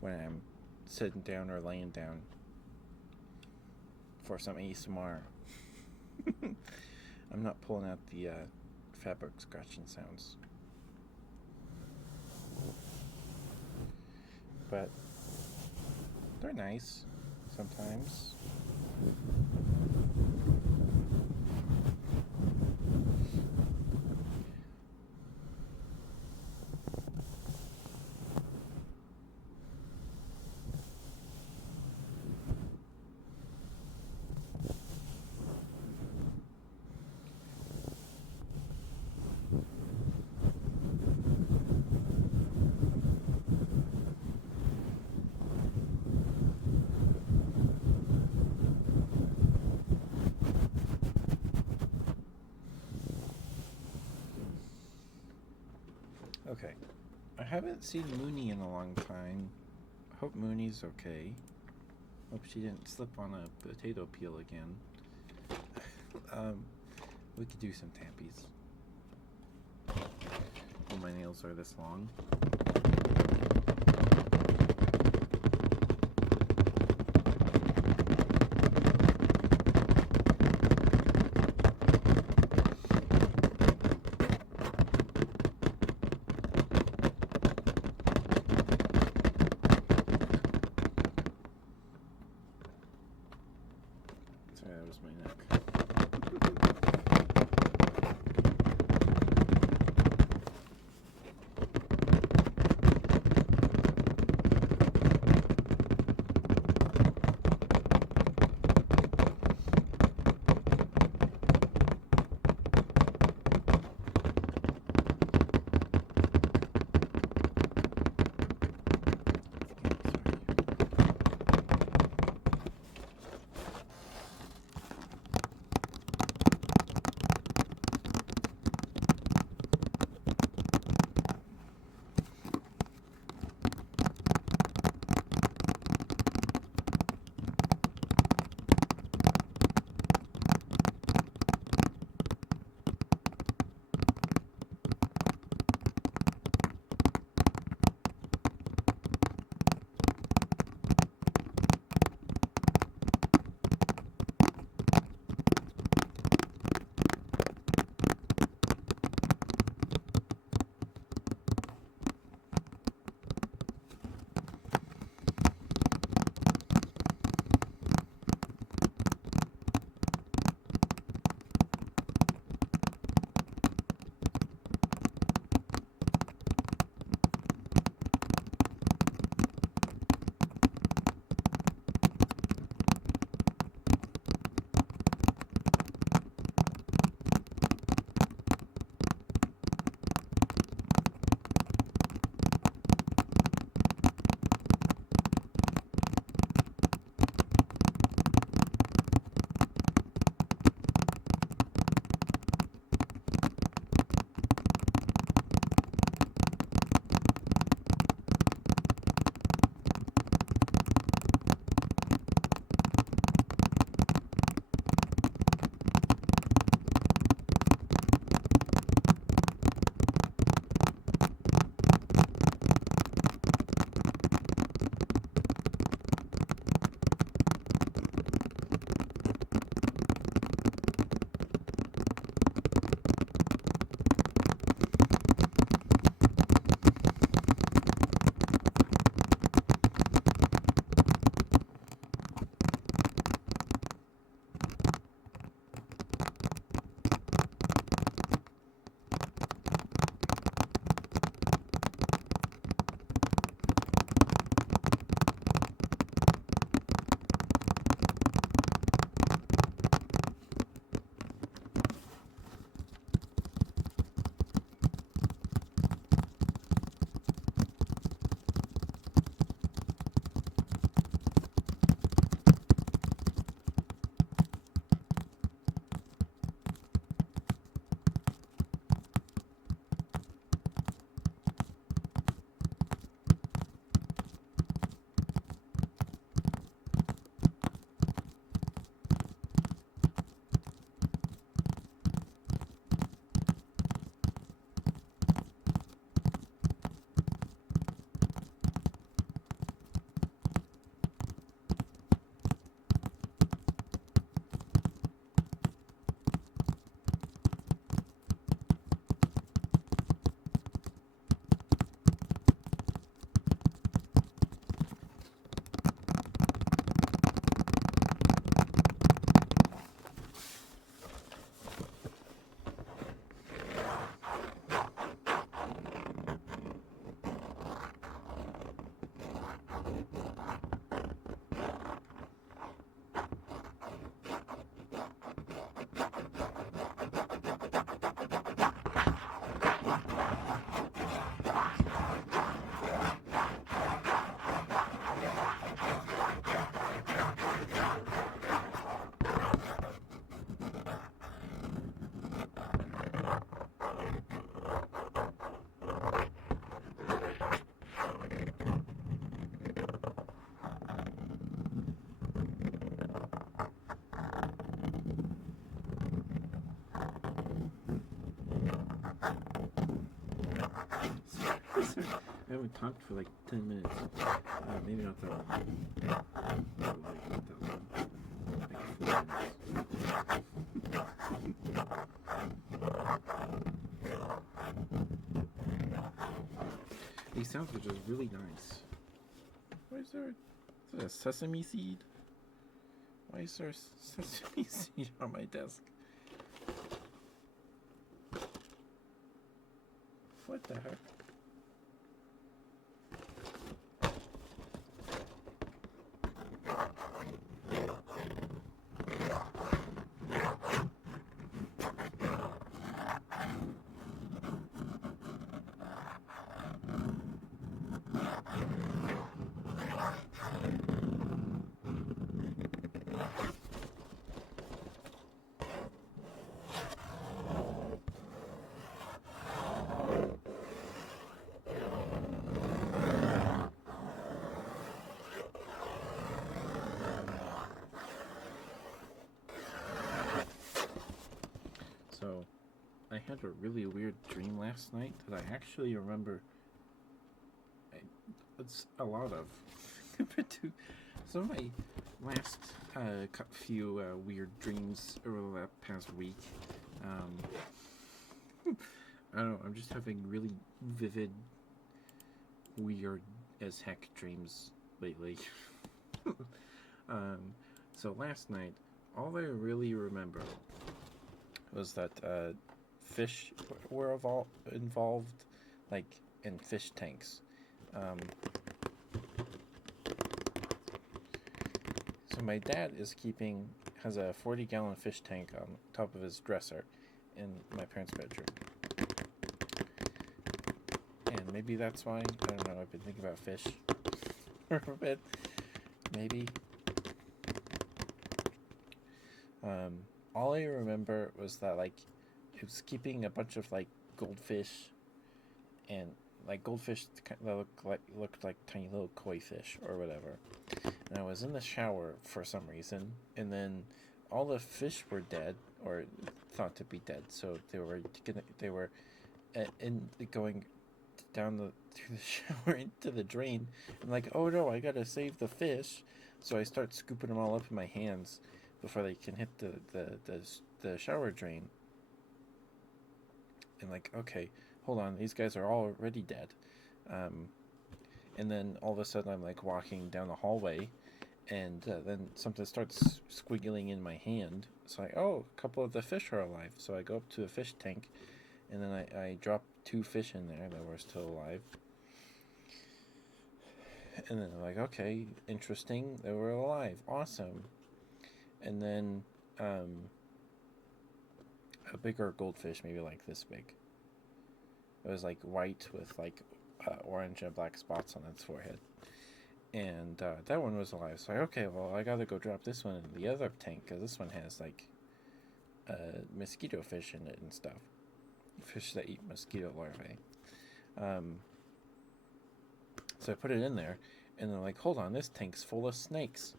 when I'm sitting down or laying down for some ASMR. I'm not pulling out the fabric scratching sounds. But they're nice sometimes. Okay. I haven't seen Mooney in a long time. Hope Mooney's okay. Hope she didn't slip on a potato peel again. We could do some tampies. My nails are this long. Sorry, that was my neck. I haven't talked for like 10 minutes. Maybe not that long. Probably not that long. Like 4 minutes. These sounds are just really nice. Why is there a sesame seed? Why is there a sesame seed on my desk? What the heck? So, I had a really weird dream last night that I actually remember. It's a lot of compared to some of my last few weird dreams over the past week. I don't know. I'm just having really vivid, weird as heck dreams lately. So last night, all I really remember was that fish were involved, like in fish tanks. So my dad has a 40-gallon fish tank on top of his dresser in my parents' bedroom. And maybe that's why, I don't know, I've been thinking about fish for a bit. Maybe. All I remember was that, like, it was keeping a bunch of, like, goldfish, and, like, goldfish that looked like tiny little koi fish or whatever. And I was in the shower for some reason, and then all the fish were dead, or thought to be dead, so they were going down through the shower into the drain. I'm like, oh no, I gotta save the fish. So I start scooping them all up in my hands before they can hit the shower drain. And like, okay, hold on, these guys are already dead. And then all of a sudden I'm like walking down the hallway, and then something starts squiggling in my hand. So a couple of the fish are alive. So I go up to a fish tank, and then I drop 2 fish in there that were still alive. And then I'm like, okay, interesting, they were alive, awesome. And then a bigger goldfish, maybe like this big. It was like white with like orange and black spots on its forehead. And that one was alive. So okay, well, I gotta go drop this one in the other tank, because this one has like mosquito fish in it and stuff. Fish that eat mosquito larvae. So I put it in there, and they're like, hold on, this tank's full of snakes.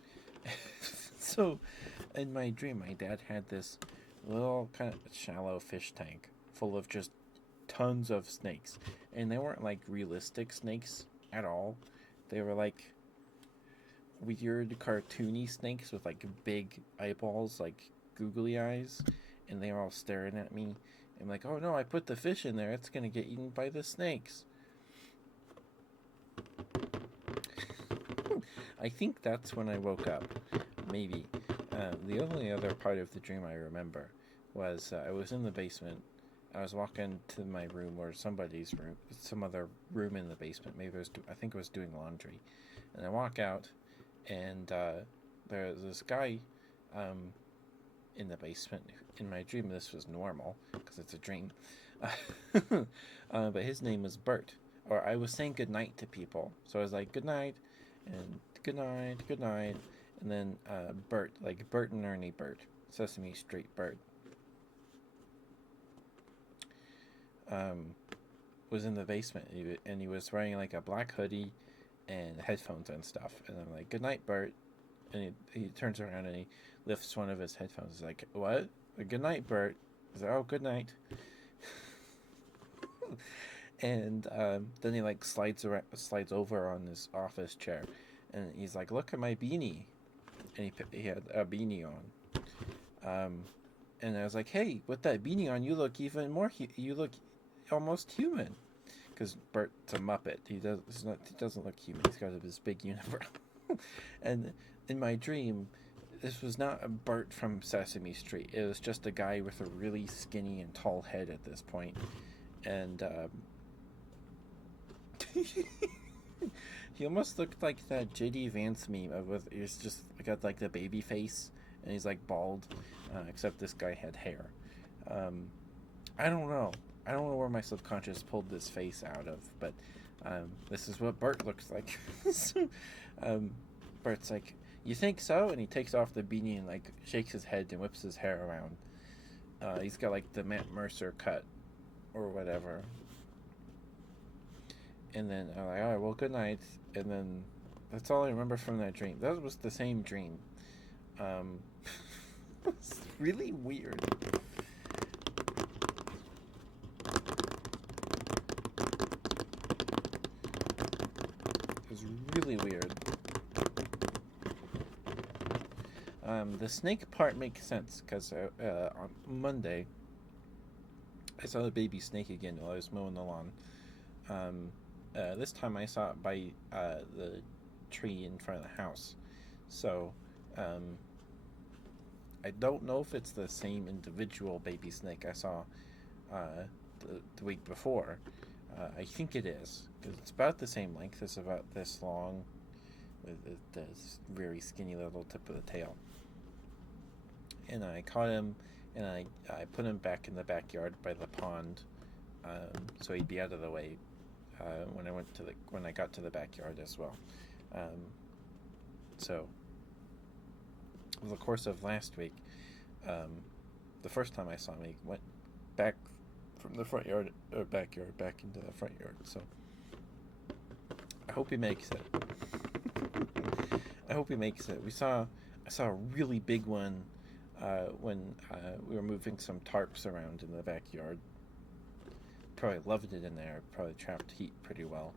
So in my dream, my dad had this little kind of shallow fish tank full of just tons of snakes. And they weren't like realistic snakes at all. They were like weird cartoony snakes with like big eyeballs, like googly eyes. And they were all staring at me. I'm like, oh no, I put the fish in there. It's going to get eaten by the snakes. I think that's when I woke up. Maybe. The only other part of the dream I remember was I was in the basement. I was walking to my room, or somebody's room, some other room in the basement. Maybe I think I was doing laundry. And I walk out, and there's this guy in the basement. In my dream, this was normal, because it's a dream. But his name was Bert. Or I was saying goodnight to people. So I was like, good night, and good night, good night. And then Bert, like Bert and Ernie Bert. Sesame Street Bert. Was in the basement, and he was wearing like a black hoodie and headphones and stuff. And I'm like, good night, Bert. And he turns around and he lifts one of his headphones. He's like, what? Good night, Bert. He's like, oh, good night. And then he like slides over on his office chair, and he's like, "Look at my beanie," and he had a beanie on. And I was like, "Hey, with that beanie on, you look even more. You look almost human." Because Bert's a Muppet. He doesn't look human. He's got this big unibrow. And in my dream, this was not a Bert from Sesame Street. It was just a guy with a really skinny and tall head at this point. And he almost looked like that JD Vance meme with he's just got like the baby face and he's like bald, except this guy had hair. Um, I don't know. I don't know where my subconscious pulled this face out of, but this is what Bert looks like. So, Bert's like, "You think so?" And he takes off the beanie and like shakes his head and whips his hair around. He's got like the Matt Mercer cut or whatever. And then I'm like, "All right, well, good night." And then that's all I remember from that dream. That was the same dream. Um, it's really weird. It was really weird. The snake part makes sense because on Monday I saw the baby snake again while I was mowing the lawn. This time I saw it by the tree in front of the house. So um, I don't know if it's the same individual baby snake I saw the week before. I think it is because it's about the same length. It's about this long with this very skinny little tip of the tail. And I caught him and I put him back in the backyard by the pond, so he'd be out of the way when I got to the backyard as well. Um, so over the course of last week, the first time I saw him, he went back from the front yard or backyard back into the front yard. So I hope he makes it. I hope he makes it. I saw a really big one when we were moving some tarps around in the backyard. Probably loved it in there. Probably trapped heat pretty well.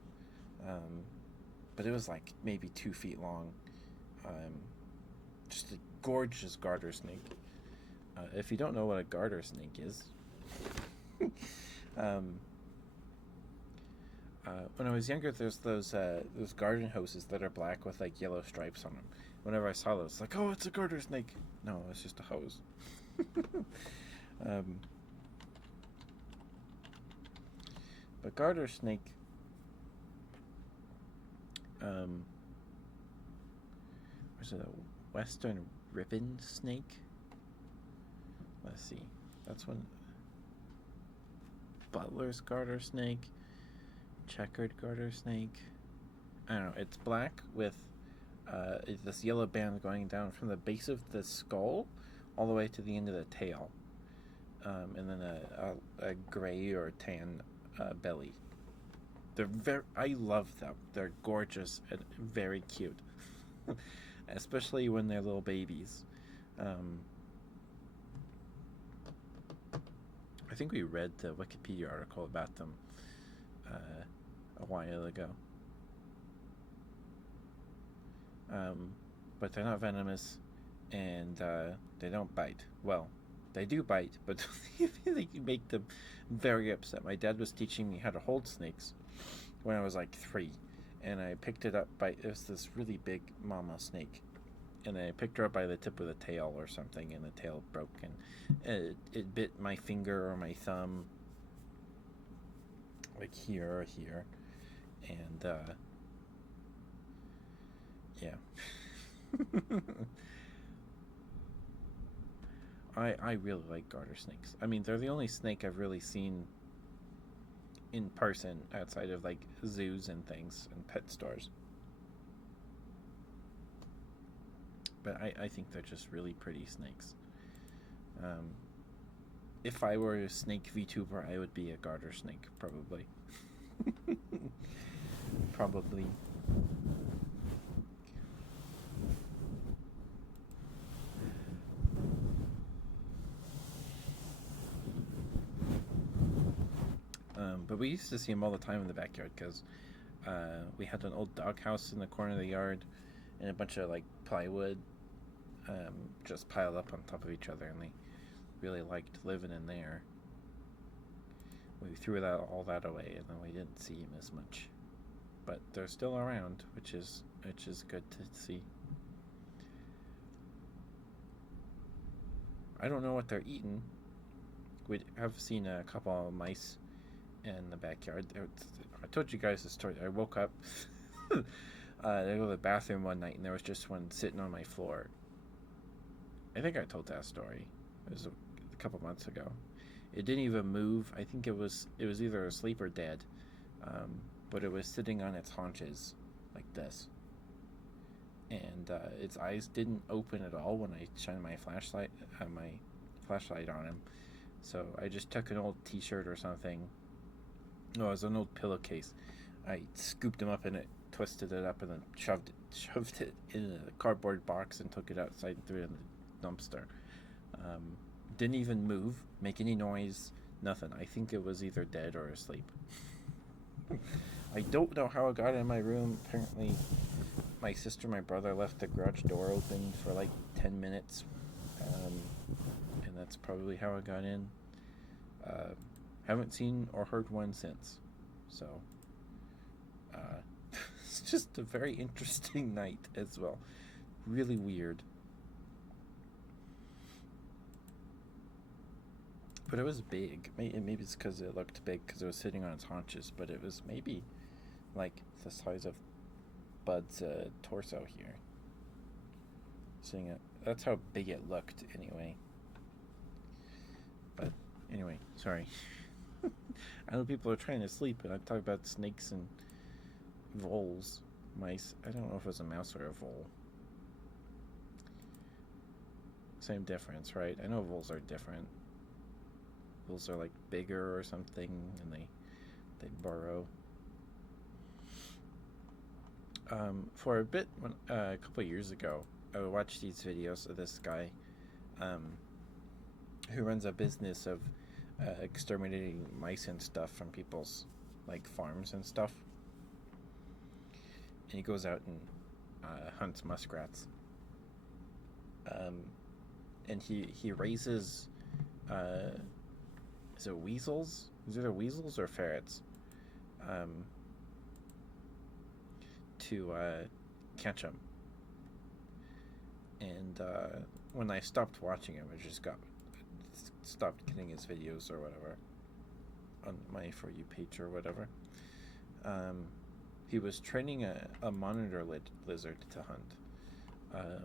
But it was like maybe 2 feet long. Just a gorgeous garter snake. If you don't know what a garter snake is, when I was younger, there's those garden hoses that are black with like yellow stripes on them. Whenever I saw those, like, oh, it's a garter snake. No, it's just a hose. um, but garter snake, was it a western ribbon snake? Let's see. That's one. Butler's garter snake, checkered garter snake. I don't know. It's black with this yellow band going down from the base of the skull all the way to the end of the tail, and then a gray or tan belly. I love them. They're gorgeous and very cute, especially when they're little babies. I think we read the Wikipedia article about them a while ago. But they're not venomous, and they don't bite. Well, they do bite, but they make them very upset. My dad was teaching me how to hold snakes when I was like 3, and I picked it up it was this really big mama snake, and I picked her up by the tip of the tail or something, and the tail broke, and it bit my finger or my thumb, like here or here, and yeah. I really like garter snakes. I mean, they're the only snake I've really seen in person outside of like zoos and things and pet stores. But I think they're just really pretty snakes. Um, if I were a snake VTuber, I would be a garter snake, probably. Probably. But we used to see them all the time in the backyard because we had an old doghouse in the corner of the yard and a bunch of like plywood just piled up on top of each other, and they really liked living in there. We threw all that away, and then we didn't see them as much. But they're still around, which is good to see. I don't know what they're eating. We have seen a couple of mice in the backyard. I told you guys the story. I woke up, I go to the bathroom one night, and there was just one sitting on my floor. I think I told that story. It was a couple months ago. It didn't even move. I think it was either asleep or dead, but it was sitting on its haunches like this, and its eyes didn't open at all when I shined my flashlight on him. So I just took an old T-shirt or something. No, it was an old pillowcase. I scooped him up in it, twisted it up, and then shoved it in a cardboard box and took it outside and threw it in the dumpster. Didn't even move, make any noise, nothing. I think it was either dead or asleep. I don't know how it got in my room. Apparently, my sister and my brother left the garage door open for like 10 minutes. And that's probably how it got in. Haven't seen or heard one since. So, it's just a very interesting night as well. Really weird. But it was big. Maybe it's because it looked big because it was sitting on its haunches, but it was maybe like the size of Bud's torso here. Seeing it, that's how big it looked anyway. But anyway, sorry. I know people are trying to sleep, and I'm talking about snakes and voles, mice. I don't know if it was a mouse or a vole. Same difference, right? I know voles are different. Voles are like bigger or something, and they burrow. For a bit, a couple of years ago, I would watch these videos of this guy who runs a business of exterminating mice and stuff from people's like farms and stuff. And he goes out and hunts muskrats. And he raises is it weasels? Is it weasels or ferrets? To catch them. And when I stopped watching him, I just stopped getting his videos or whatever on my For You page or whatever. He was training a monitor lizard to hunt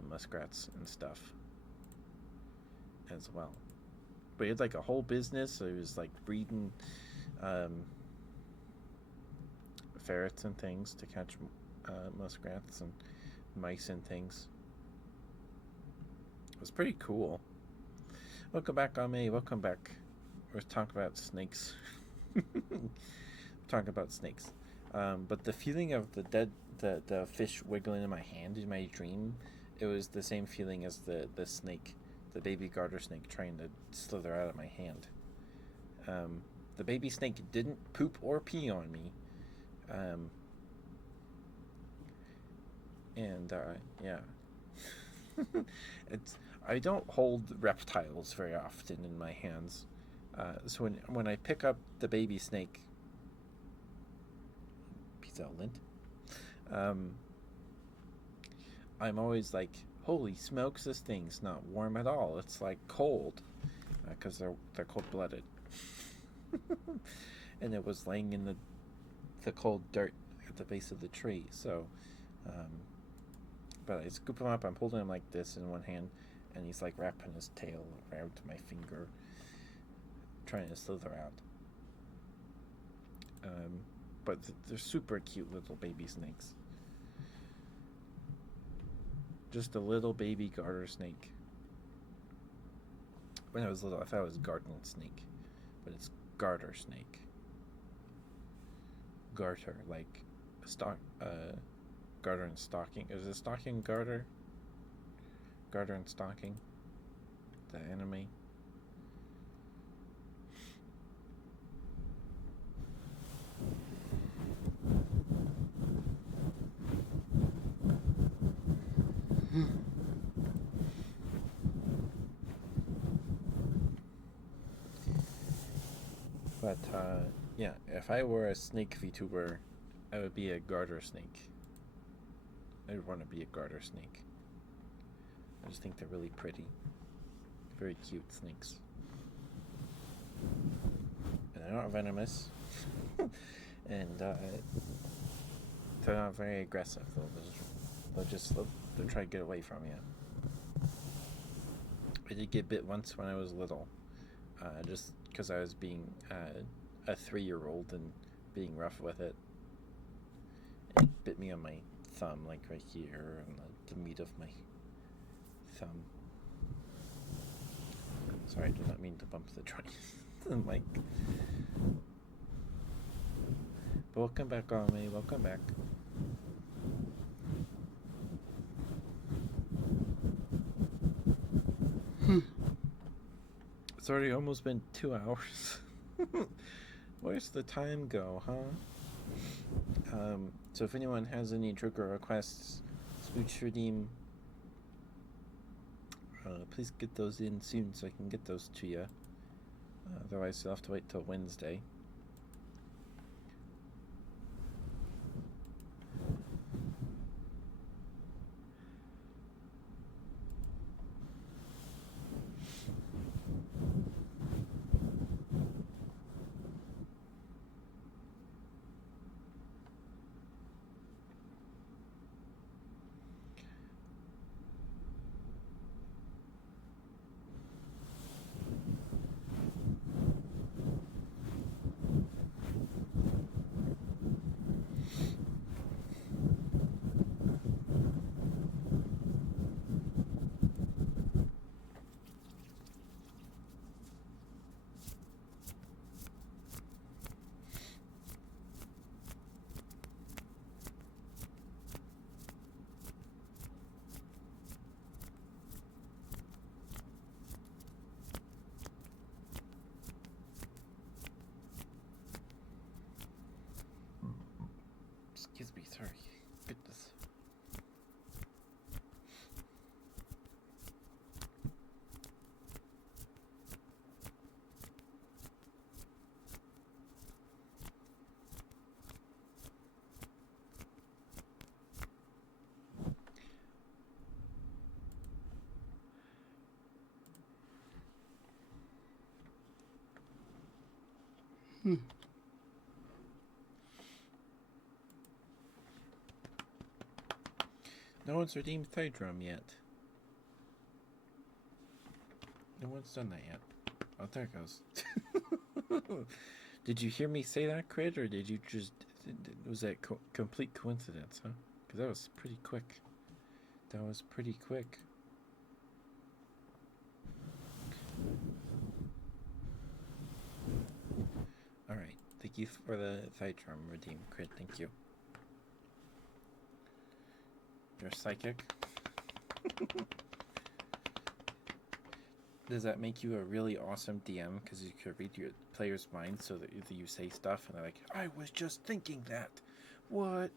muskrats and stuff as well. But he had like a whole business, so he was like breeding ferrets and things to catch muskrats and mice and things. It was pretty cool. Welcome back, Ame. Welcome back. We're talking about snakes. Talking about snakes. But the feeling of the fish wiggling in my hand in my dream, it was the same feeling as the snake, the baby garter snake trying to slither out of my hand. The baby snake didn't poop or pee on me. Yeah. I don't hold reptiles very often in my hands. So when I pick up the baby snake, peace out, Lint, I'm always like, holy smokes, this thing's not warm at all. It's like cold, because they're cold-blooded. And it was laying in the cold dirt at the base of the tree. So, but I scoop him up. I'm holding him like this in one hand, and he's like wrapping his tail around my finger, trying to slither out. But they're super cute little baby snakes. Just a little baby garter snake. When I was little, I thought it was garden snake, but it's garter snake. Garter, like garter and stocking. Is it stocking garter? Garter and stocking. The anime. But yeah, if I were a snake VTuber, I would be a garter snake. I would want to be a garter snake. I just think they're really pretty. Very cute snakes. And they're not venomous. And they're not very aggressive. They'll try to get away from you. I did get bit once when I was little. Just because I was being a 3-year-old and being rough with it. It bit me on my thumb, like right here, on the meat of my thumb. Sorry, I did not mean to bump the joint. Like, welcome back, Ame. Welcome back. It's already almost been 2 hours. Where's the time go, huh? So if anyone has any trigger requests, Smooch Redeem, please get those in soon so I can get those to you. Otherwise, you'll have to wait till Wednesday. Excuse me, sorry. Goodness. No one's redeemed Thigh Drum yet. No one's done that yet. Oh, there it goes. Did you hear me say that, Crit, or did you just... Was that complete coincidence, huh? Because that was pretty quick. That was pretty quick. Alright. Thank you for the Thigh Drum redeem, Crit. Thank you. You're psychic. Does that make you a really awesome DM because you could read your player's mind so that you say stuff and they're like, I was just thinking that. What?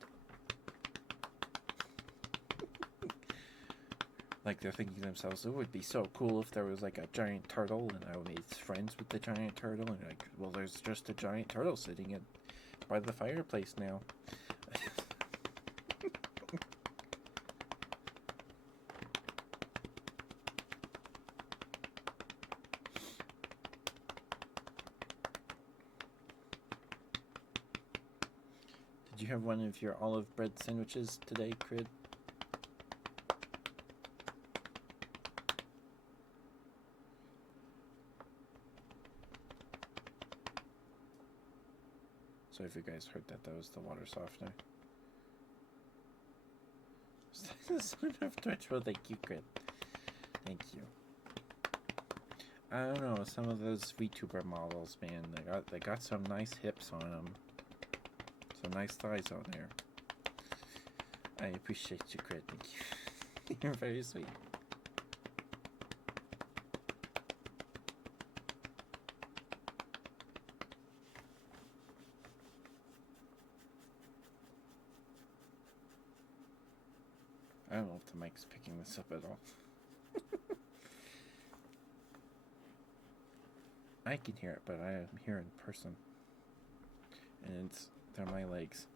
Like they're thinking to themselves, it would be so cool if there was like a giant turtle and I made friends with the giant turtle. And you're like, well, there's just a giant turtle sitting by the fireplace now. Did you have one of your olive bread sandwiches today, Crid? So if you guys heard that, that was the water softener. Son of Twitch, well, thank you, Crid. Thank you. I don't know, some of those VTuber models, man, they got some nice hips on them. Some nice thighs on there. I appreciate you, Crit. Thank you. You're very sweet. I don't know if the mic's picking this up at all. I can hear it, but I am here in person. And they're my legs.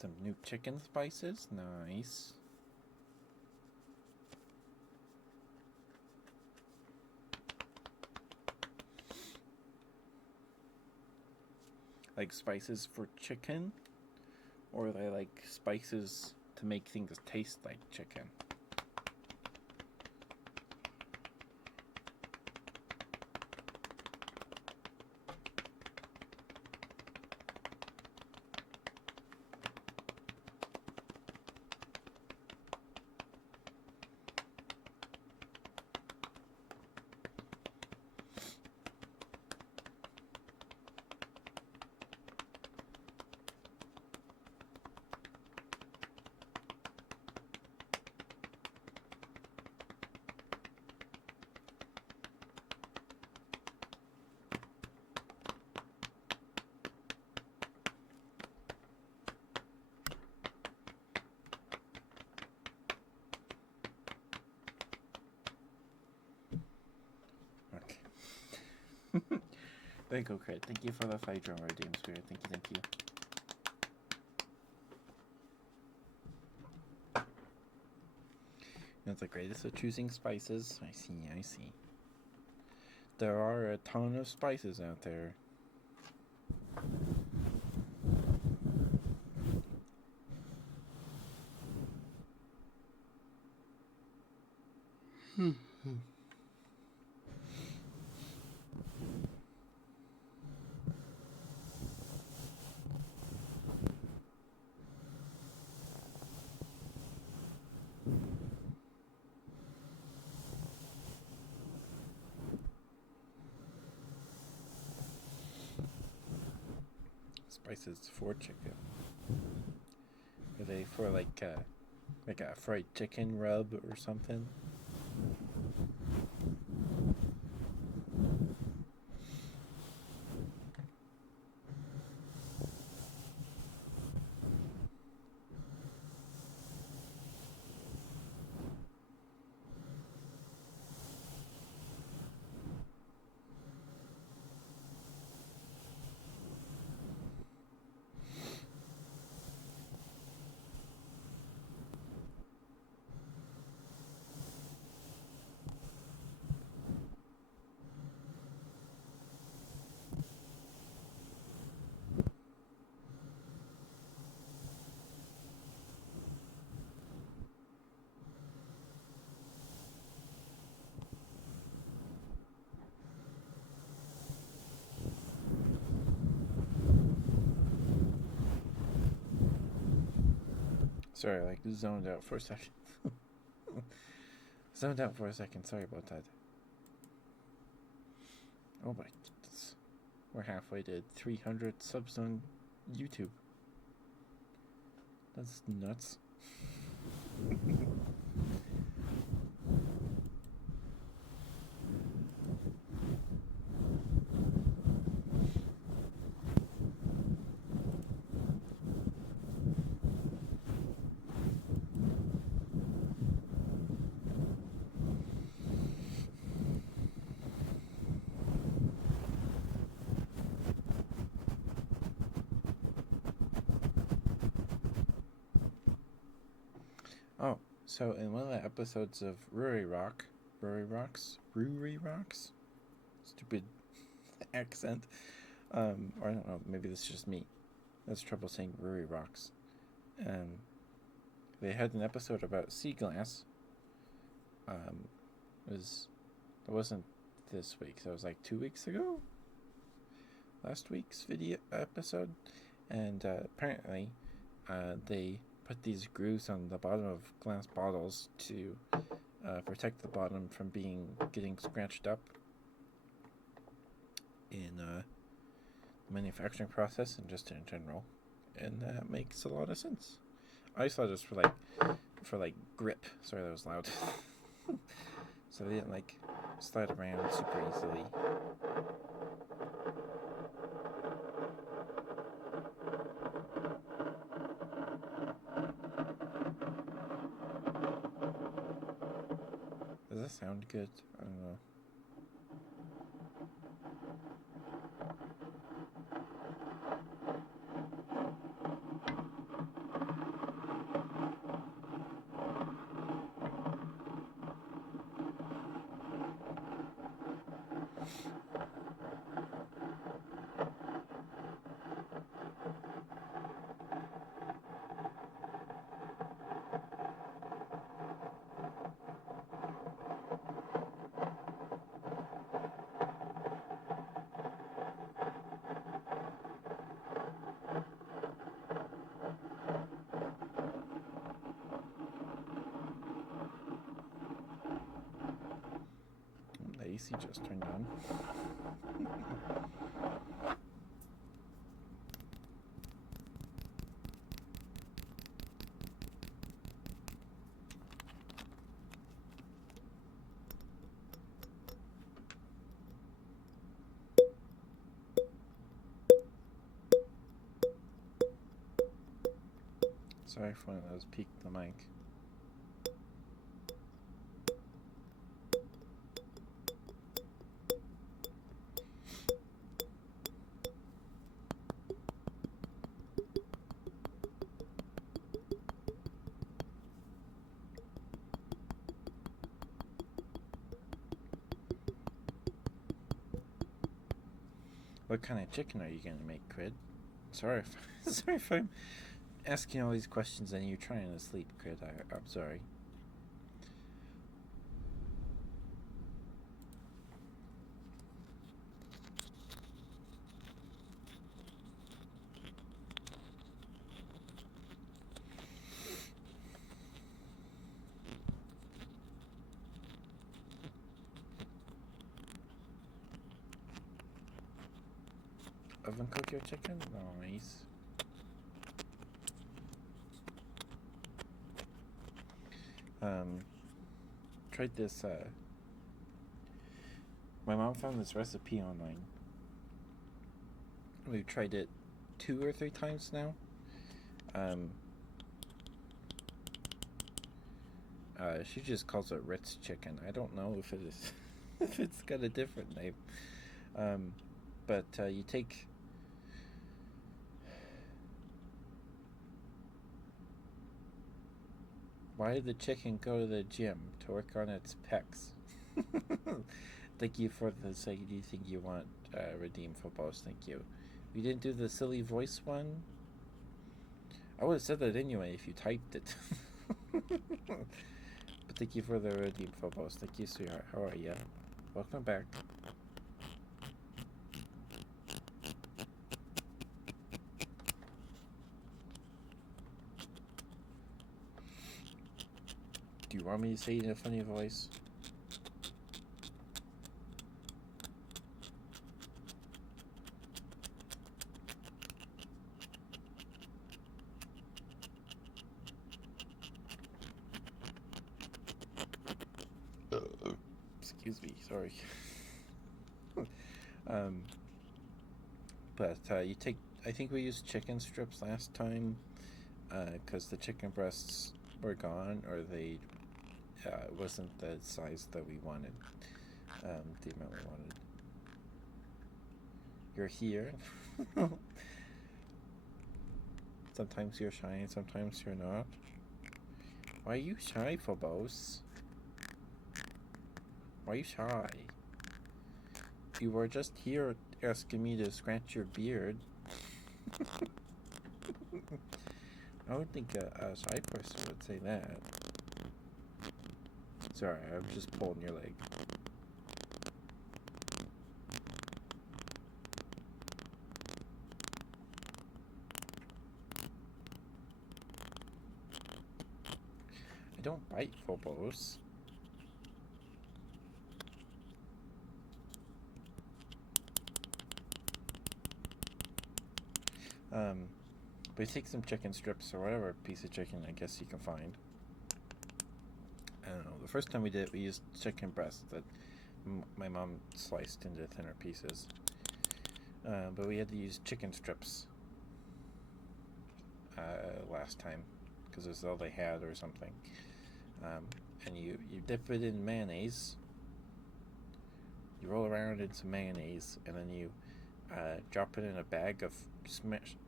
Some new chicken spices. Nice. Like spices for chicken? Or they like spices to make things taste like chicken? There you go, Crit. Thank you for the fight drum, Redeem Spirit. Thank you. That's the greatest of choosing spices. I see. There are a ton of spices out there. Spices for chicken. Are they for like a fried chicken rub or something? Sorry, I zoned out for a second. Zoned out for a second. Sorry about that. Oh my goodness. We're halfway to 300 subs on YouTube. That's nuts. Oh, so in one of the episodes of Ruri Rocks, stupid accent, or I don't know, maybe this is just me. That's trouble saying Ruri Rocks. They had an episode about sea glass. It wasn't this week. So it was like 2 weeks ago. Last week's video episode, and apparently, they put these grooves on the bottom of glass bottles to protect the bottom from getting scratched up in the manufacturing process and just in general, and that makes a lot of sense. I just thought it was for grip. Sorry, that was loud. So they didn't slide around super easily. that sound good? I don't know. The AC just turned on. Sorry for one of those peaked the mic. What kind of chicken are you gonna make, Crid? Sorry if I'm asking all these questions and you're trying to sleep, Crid. I'm sorry. Oven cook your chicken? Nice. Tried this, my mom found this recipe online. We've tried it 2 or 3 times now. She just calls it Ritz chicken. I don't know if it is, if it's got a different name. But you take... Why did the chicken go to the gym? To work on its pecs. Thank you for the say. Do you think you want redeem for post? Thank you. You didn't do the silly voice one? I would have said that anyway if you typed it. But thank you for the redeem for post. Thank you, sweetheart. How are you? Welcome back. Do you want me to say it in a funny voice? Excuse me, sorry. But you take... I think we used chicken strips last time because the chicken breasts were gone, or they... wasn't the size that we wanted, the amount we wanted. You're here. Sometimes you're shy and sometimes you're not. Why are you shy, Phobos? Why are you shy? You were just here asking me to scratch your beard. I would think a shy person would say that. Sorry, I'm just pulling your leg. I don't bite, Phobos. But take some chicken strips or whatever piece of chicken I guess you can find. I don't know. The first time we did it, we used chicken breast that my mom sliced into thinner pieces. But we had to use chicken strips last time because it was all they had or something. and you dip it in mayonnaise. You roll around in some mayonnaise, and then you drop it in a bag of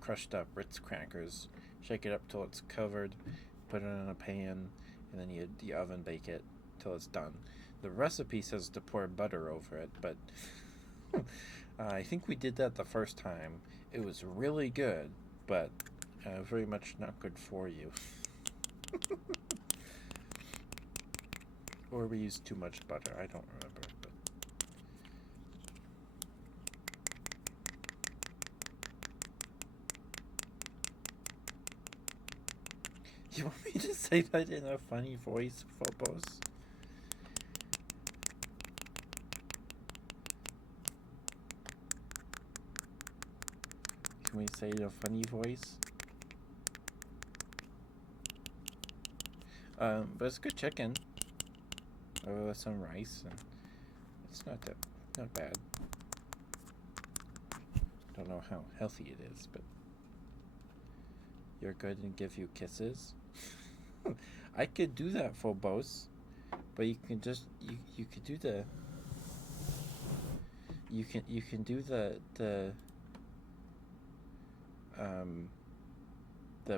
crushed up Ritz crackers. Shake it up till it's covered. Put it in a pan, and then you oven bake it till it's done. The recipe says to pour butter over it, but I think we did that the first time. It was really good, but very much not good for you. Or we used too much butter. I don't remember. But you want me to say that in a funny voice, Phobos? Can we say it in a funny voice? But it's good chicken. With some rice, and it's not bad. Don't know how healthy it is, but you're good and give you kisses. I could do that, Phobos, but you can just you could do the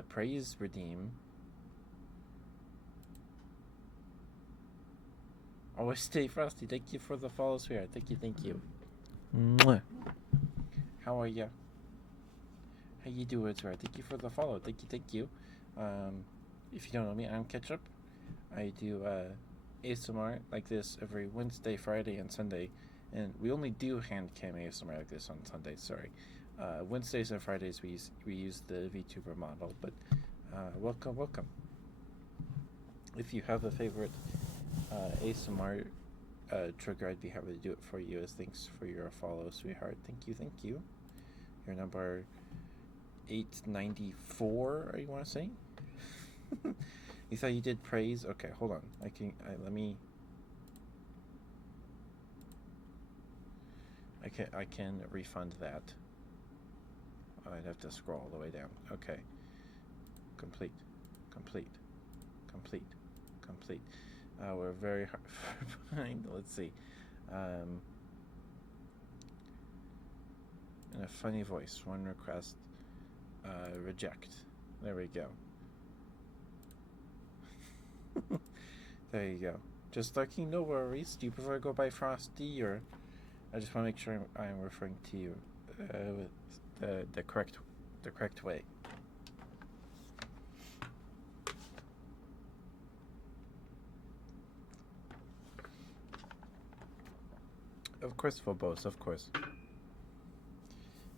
praise redeem. Always stay frosty. Thank you for the follow, sweetheart. Thank you. Mwah. How are ya? How you doing, sweetheart? Thank you for the follow. Thank you. If you don't know me, I'm Ketchup. I do ASMR like this every Wednesday, Friday, and Sunday. And we only do hand cam ASMR like this on Sundays, sorry. Wednesdays and Fridays we use the VTuber model, but welcome. If you have a favorite ASMR trigger, I'd be happy to do it for you as thanks for your follow, sweetheart. Thank you. Your number 894, you want to say? You thought you did praise? Okay, hold on. Let me. I can refund that. I'd have to scroll all the way down. Okay. Complete. We're very hard behind. Let's see. In a funny voice, one request. Reject. There we go. There you go. Just lurking, no worries. Do you prefer to go by Frosty, or I just want to make sure I'm referring to you with the correct way. Of course, Phobos, of course.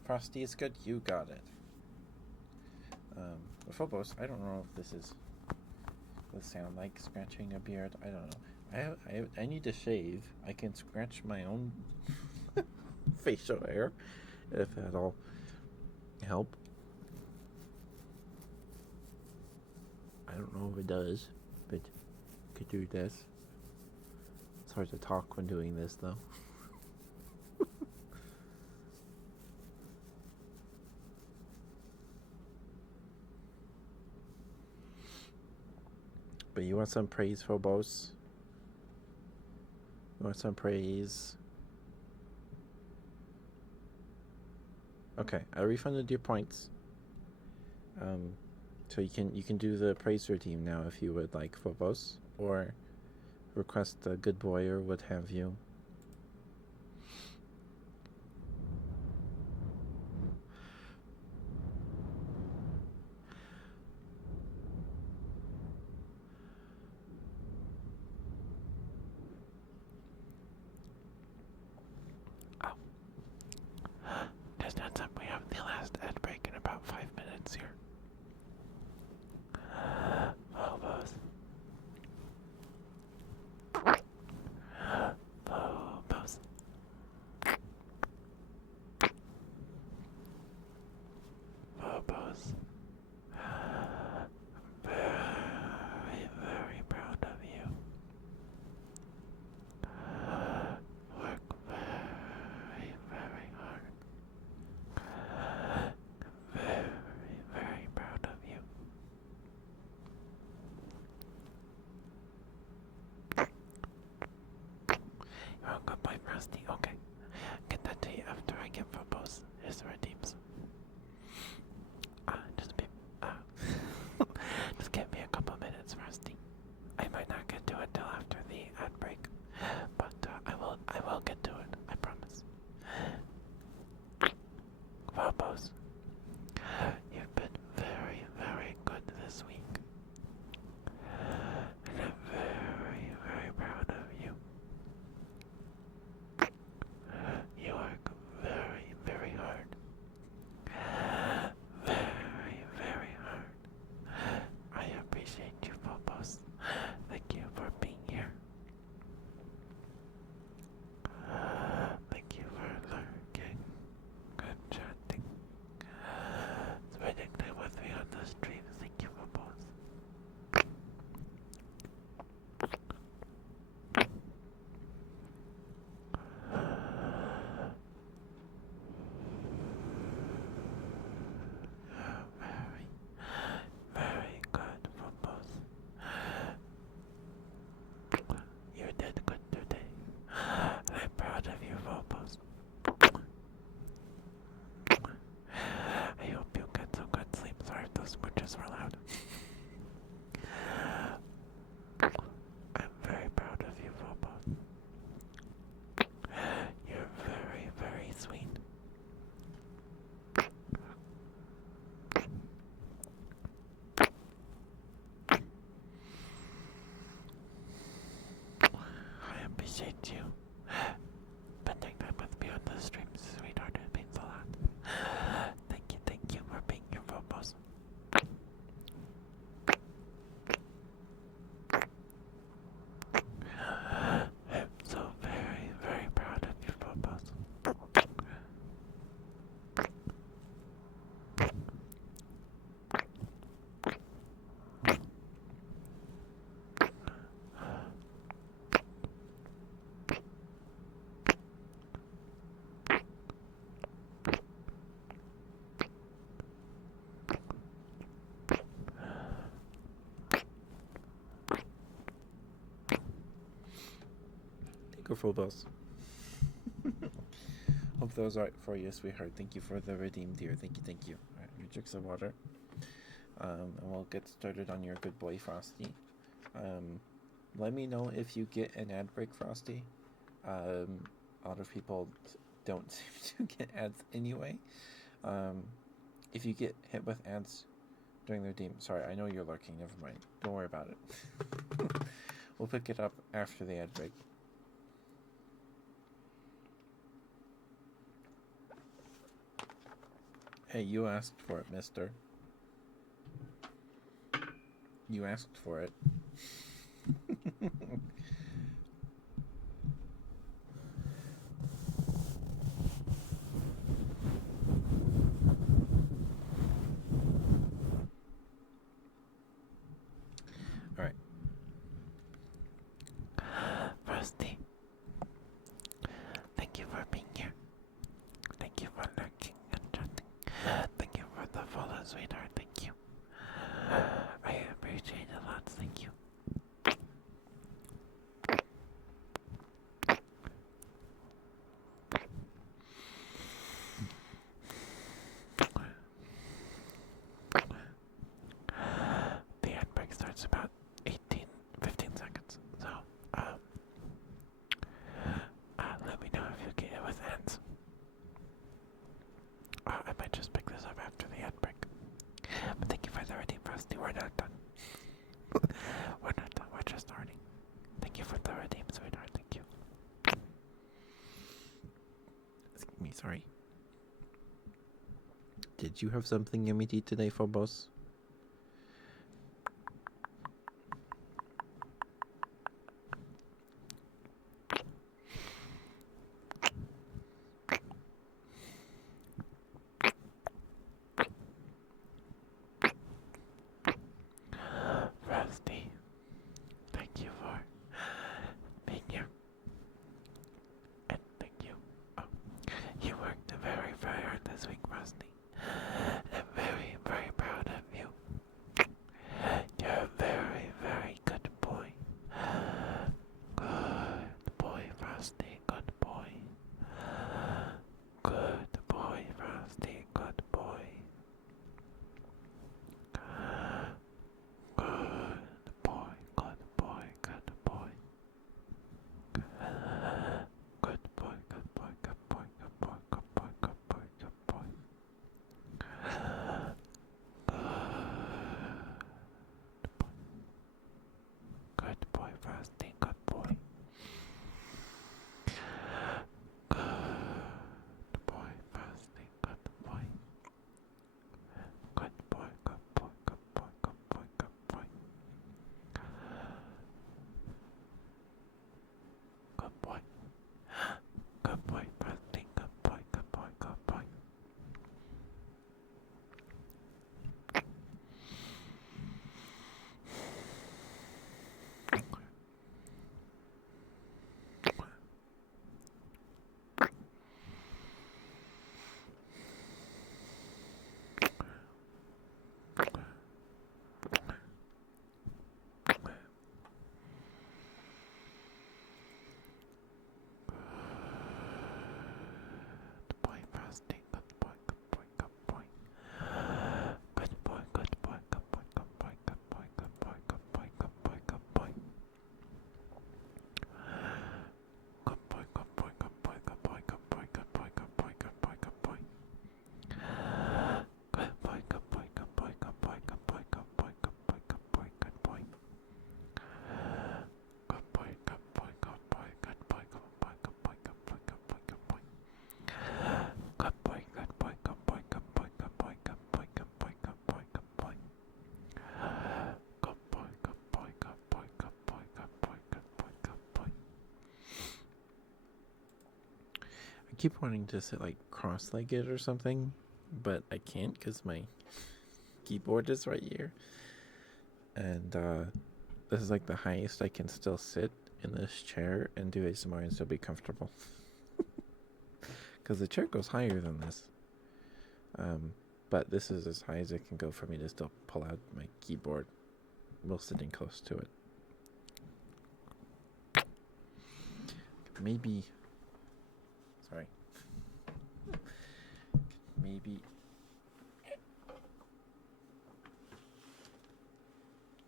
Frosty is good, you got it. Phobos, I don't know if this sound like scratching a beard. I don't know. I need to shave. I can scratch my own facial hair, if that'll help. I don't know if it does, but I could do this. It's hard to talk when doing this, though. But you want some praise, Phobos? You want some praise? Okay, I refunded your points. So you can do the praise redeem now if you would like, Phobos, or request a good boy or what have you. We have the last ad break in about 5 minutes here. Phobos. Frosty. Okay. Get that to you after I get Phobos. Here's the redeems. Just give me a couple minutes, Frosty. I might not get to it till after the ad break, but I will get to it. I promise. Phobos, you've been very, very good this week. And I'm very, very proud of you. You work very, very hard. Very, very hard. I appreciate you, Phobos. Thank you for being here. Thank you for lurking. Good chatting. Spending time with me on the stream. Thank you, Phobos. Very, very good, Phobos. You did good today. I'm proud of you, Phobos. I hope you get some good sleep. Sorry if those smooches were loud. I'm very proud of you, Phobos. You're very, very sweet. I appreciate you spending time with me on the stream, sweetheart. It means a lot. Thank you for being here, Phobos. I'm so very, very proud of you, Phobos. Thank you, Phobos. Hope those are for you, sweetheart. Thank you for the redeem, dear. Thank you. Alright, let me drink some water. And we'll get started on your good boy, Frosty. Let me know if you get an ad break, Frosty. A lot of people don't seem to get ads anyway. If you get hit with ads during the redeem, sorry, I know you're lurking. Never mind. Don't worry about it. We'll pick it up after the ad break. Hey, you asked for it, mister. You asked for it. Alright. Frosty, thank you for being here. Thank you for lurking and chatting. Thank you for the follow, sweetheart. Thank you. I appreciate it a lot. Thank you. The ad break starts about 15 seconds. So, let me know if you get it with ends. I might just pick this up after the ad break. But thank you for the redeem, Frosty. We're not done. We're not done. We're just starting. Thank you for the redeem, sweetheart. Thank you. Excuse me, sorry. Did you have something yummy to eat today, Phobos? Frosty, thank you for being here. And thank you. Oh, you worked very, very hard this week, Frosty. I'm very, very proud of you. keep wanting to sit like cross-legged or something, but I can't because my keyboard is right here. And this is like the highest I can still sit in this chair and do ASMR and still be comfortable. Because the chair goes higher than this. But this is as high as it can go for me to still pull out my keyboard while sitting close to it. Maybe. Sorry. Maybe.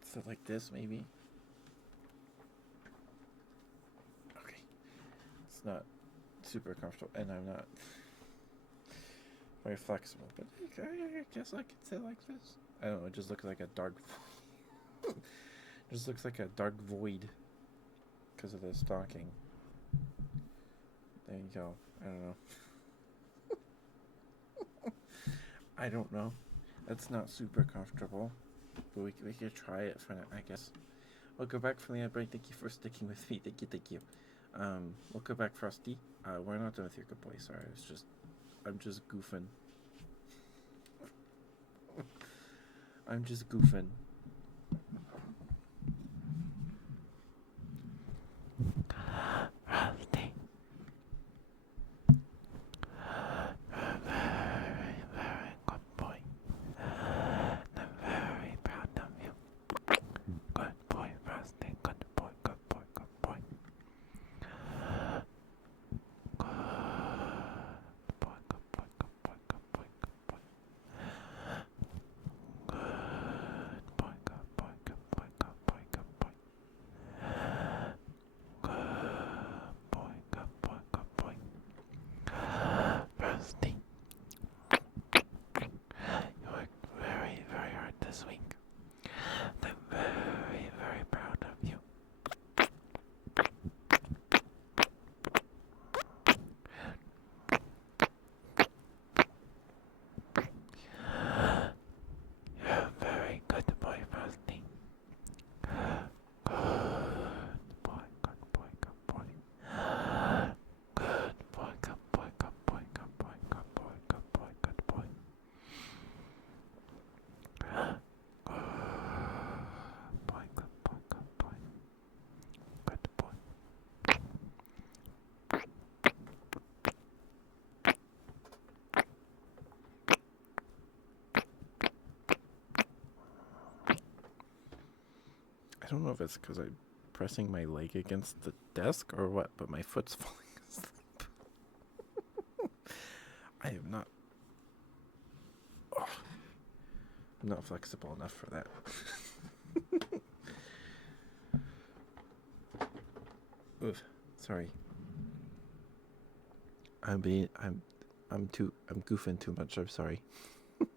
Sit like this, maybe. Okay. It's not super comfortable, and I'm not very flexible, but I guess I could sit like this. I don't know, it just looks like a dark just looks like a dark void because of the stocking. There you go. I don't know. I don't know. That's not super comfortable, but we could try it for now, I guess. We'll go back from the ad break. Thank you for sticking with me. Thank you. We'll go back, Frosty. We're not done with your good boy. Sorry, I'm just goofing. I'm just goofing. Rusty. Very, very good boy. I'm very proud of you. Good boy, Rusty. Good boy, good boy, good boy. Good boy, good boy, good boy, good boy, good boy. Good boy, good boy, good boy, good boy, good boy. Good boy, good boy. Rusty, you worked very, very hard this week. I'm very, very proud of you. You're a very good boy, Rusty. Good boy, good boy, good boy. Good boy, good boy, good boy, good boy, good boy, good boy, good boy. Good boy, good boy, good boy. Good boy. I don't know if it's because I'm pressing my leg against the desk or what, but my foot's falling asleep. I am not. Oh, I'm not flexible enough for that. Oof, sorry. I'm goofing too much. I'm sorry. Good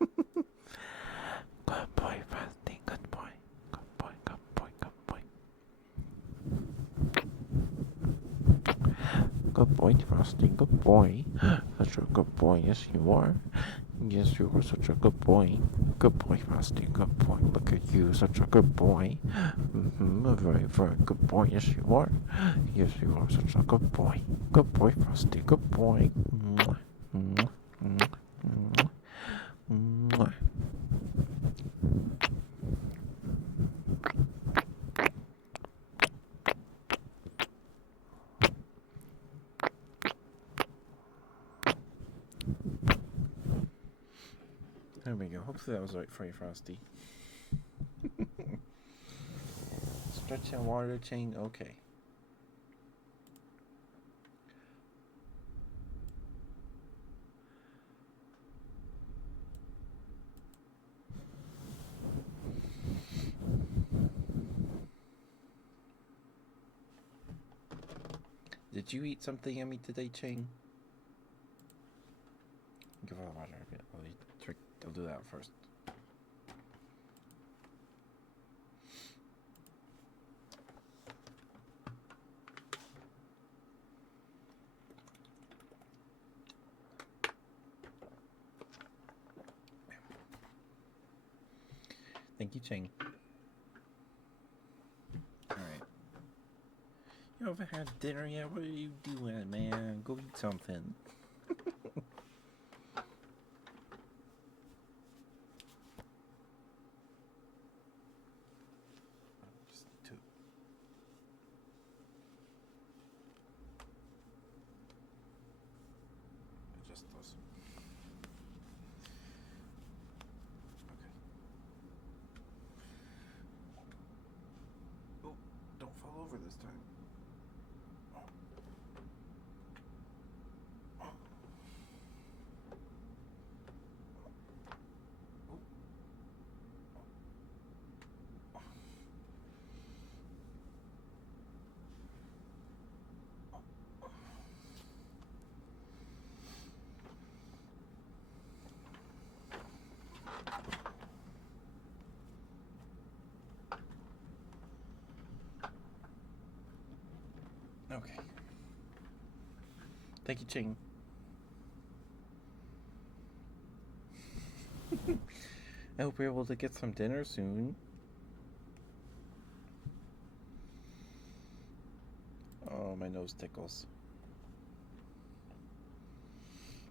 boy, Rusty. Good boy. Good boy, good boy, good boy. Good boy, Rusty. Good boy. Such a good boy. Yes, you are. Yes, you are such a good boy. Good boy, Rusty. Good boy. Look at you. Such a good boy. A very, very good boy. Yes, you are. Yes, you are such a good boy. Good boy, Rusty. Good boy. Mwah. Mwah. Mwah. Mwah. Mwah. There we go. Hopefully that was right for you, Frosty. Stretch and water chain. Okay. Did you eat something yummy today, Chang? Give her the water a bit. I'll do that first. Thank you, Chang. Alright. You haven't had dinner yet? What are you doing, man? Go eat something. this time. Okay. Thank you, Ching. I hope we're able to get some dinner soon. Oh, my nose tickles.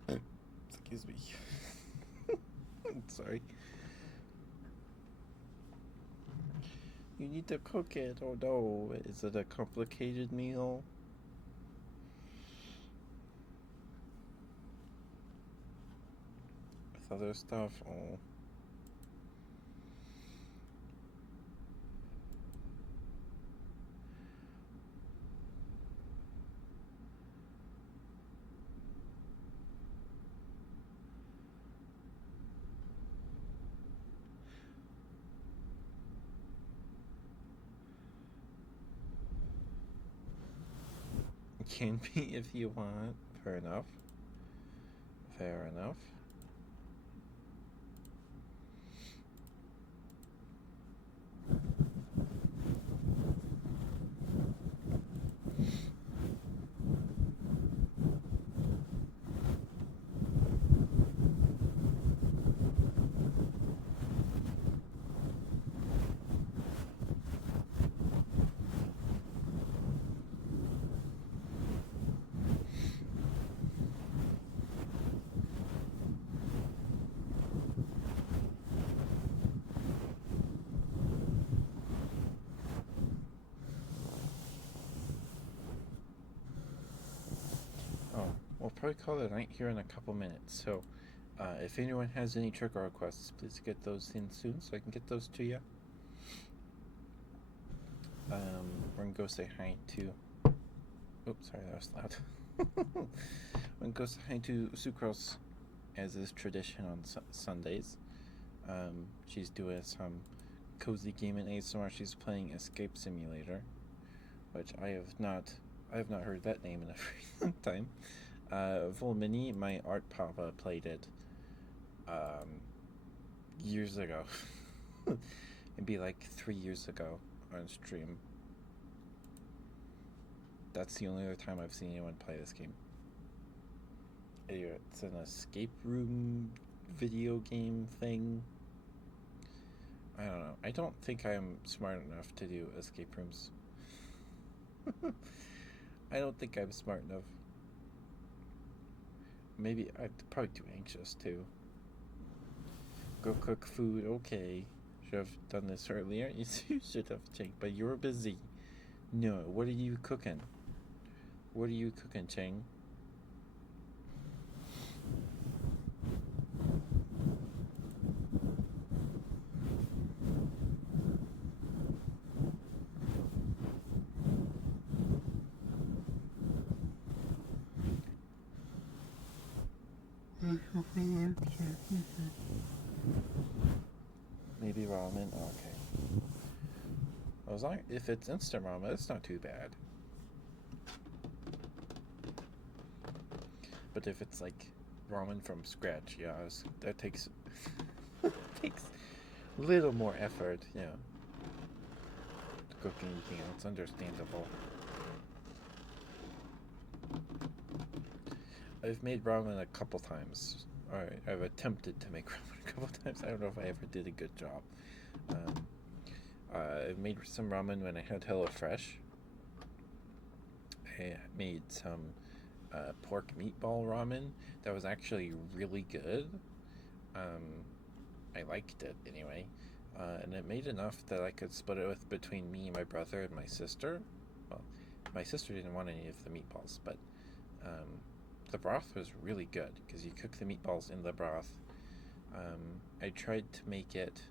Excuse me. Sorry. You need to cook it. Oh no. Is it a complicated meal? With other stuff? Oh. Can be if you want. Fair enough. Fair enough. Oh, we'll probably call it a night here in a couple minutes. So, if anyone has any trigger requests, please get those in soon so I can get those to you. We're gonna go say hi to. Oops, sorry, that was loud. We're gonna go say hi to Sucrose, as is tradition on Sundays. She's doing some cozy game in ASMR. She's playing Escape Simulator, which I have not heard that name in a very long time. Volmini, my art papa, played it years ago. Maybe like 3 years ago on stream. That's the only other time I've seen anyone play this game. It's an escape room video game thing. I don't know. I don't think I'm smart enough to do escape rooms. I don't think I'm smart enough. Maybe I'm probably too anxious too. Go cook food, okay. Should have done this earlier. You should have checked, but you were busy. No, what are you cooking? What are you cooking, Cheng? Maybe ramen. Okay. As long if it's instant ramen, it's not too bad. But if it's like ramen from scratch, yeah, that takes takes a little more effort. Yeah, to cook anything else, understandable. I've made ramen a couple times. Alright, I've attempted to make ramen a couple times. I don't know if I ever did a good job. I made some ramen when I had HelloFresh. I made some pork meatball ramen that was actually really good. I liked it anyway. And it made enough that I could split it with between me, my brother, and my sister. Well, my sister didn't want any of the meatballs, but the broth was really good because you cook the meatballs in the broth. I tried to make it.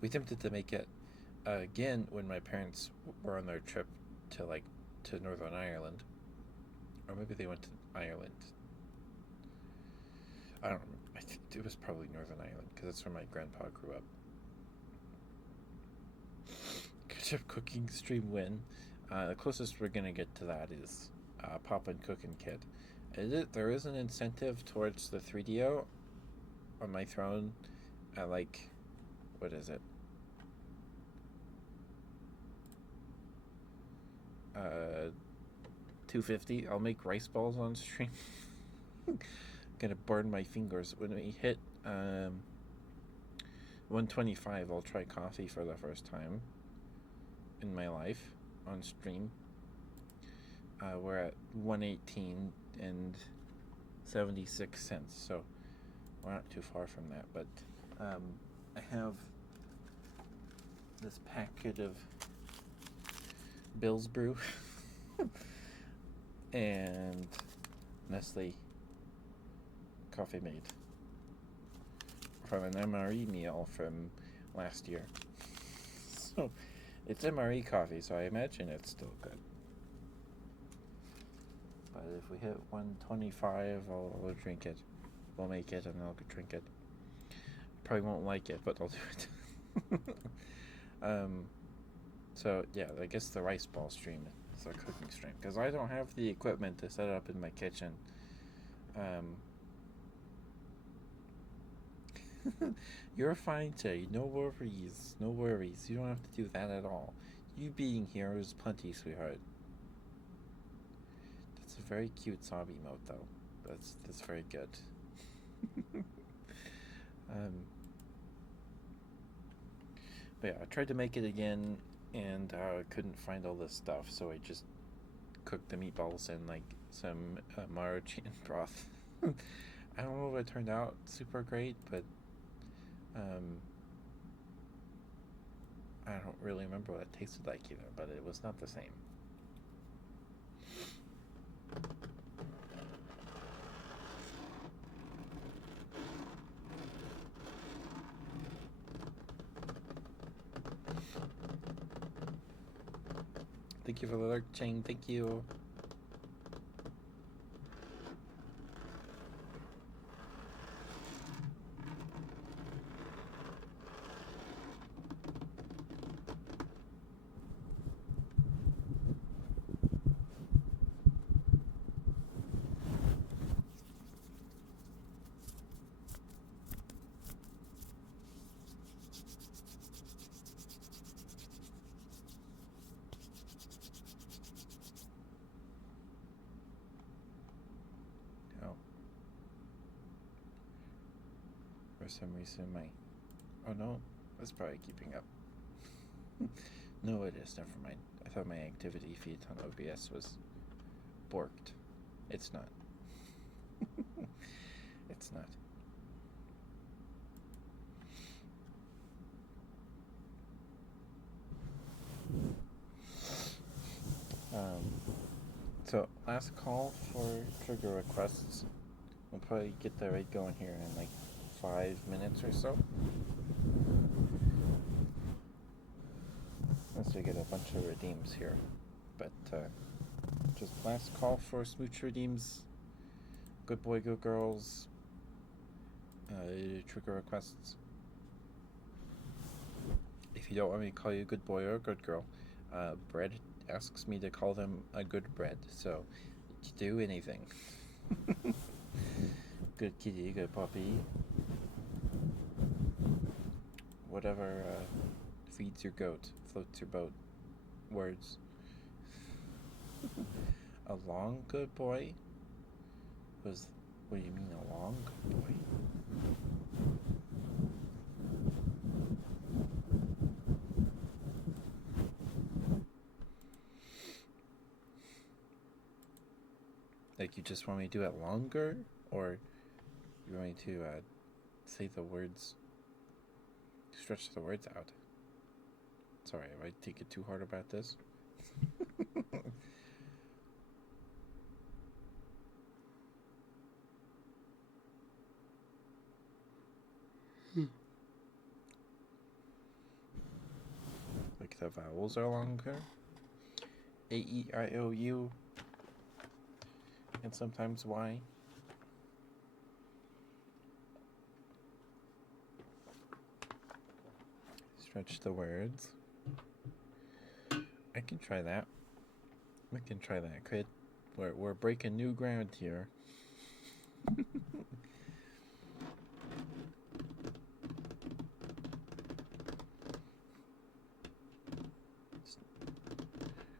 We attempted to make it Again, when my parents were on their trip to to Northern Ireland, or maybe they went to Ireland. I don't remember. I think it was probably Northern Ireland because that's where my grandpa grew up. Ketchup cooking stream win. The closest we're gonna get to that is Pop and Cook and Kit. There is an incentive towards the 3DO on my throne at what is it? 250. I'll make rice balls on stream. Gonna burn my fingers when we hit 125. I'll try coffee for the first time in my life on stream. We're at 118 and 76 cents, so we're not too far from that. But I have this packet of Bill's Brew and Nestle Coffee Mate from an MRE meal from last year. So it's MRE coffee, so I imagine it's still good. But if we hit 125, I'll drink it. We'll make it and I'll drink it. Probably won't like it, but I'll do it. So yeah, I guess the rice ball stream is our cooking stream because I don't have the equipment to set up in my kitchen. You're fine, Jay. No worries. No worries. You don't have to do that at all. You being here is plenty, sweetheart. That's a very cute sob emote, though. That's very good. But yeah, I tried to make it again, and I couldn't find all this stuff, so I just cooked the meatballs in some Maruchan broth. I don't know if it turned out super great, but I don't really remember what it tasted like either, but it was not the same. Thank you for the lurk chain. Thank you. For some reason, oh no, that's probably keeping up. No, it is. Never mind. I thought my activity feed on OBS was borked. It's not. It's not. So last call for trigger requests. We'll probably get the raid going here in 5 minutes or so. Once we get a bunch of redeems here. But just last call for smooch redeems. Good boy, good girls. Trigger requests. If you don't want me to call you a good boy or a good girl, Bread asks me to call them a good bread. So, do anything. Good kitty, good puppy. Whatever feeds your goat, floats your boat. Words. A long good boy? What do you mean a long good boy? You just want me to do it longer? Or you want me to say the words, stretch the words out? Sorry, if I take it too hard about this. the vowels are longer. A, E, I, O, U, and sometimes Y. Stretch the words. I can try that. We can try that, kid. We're breaking new ground here.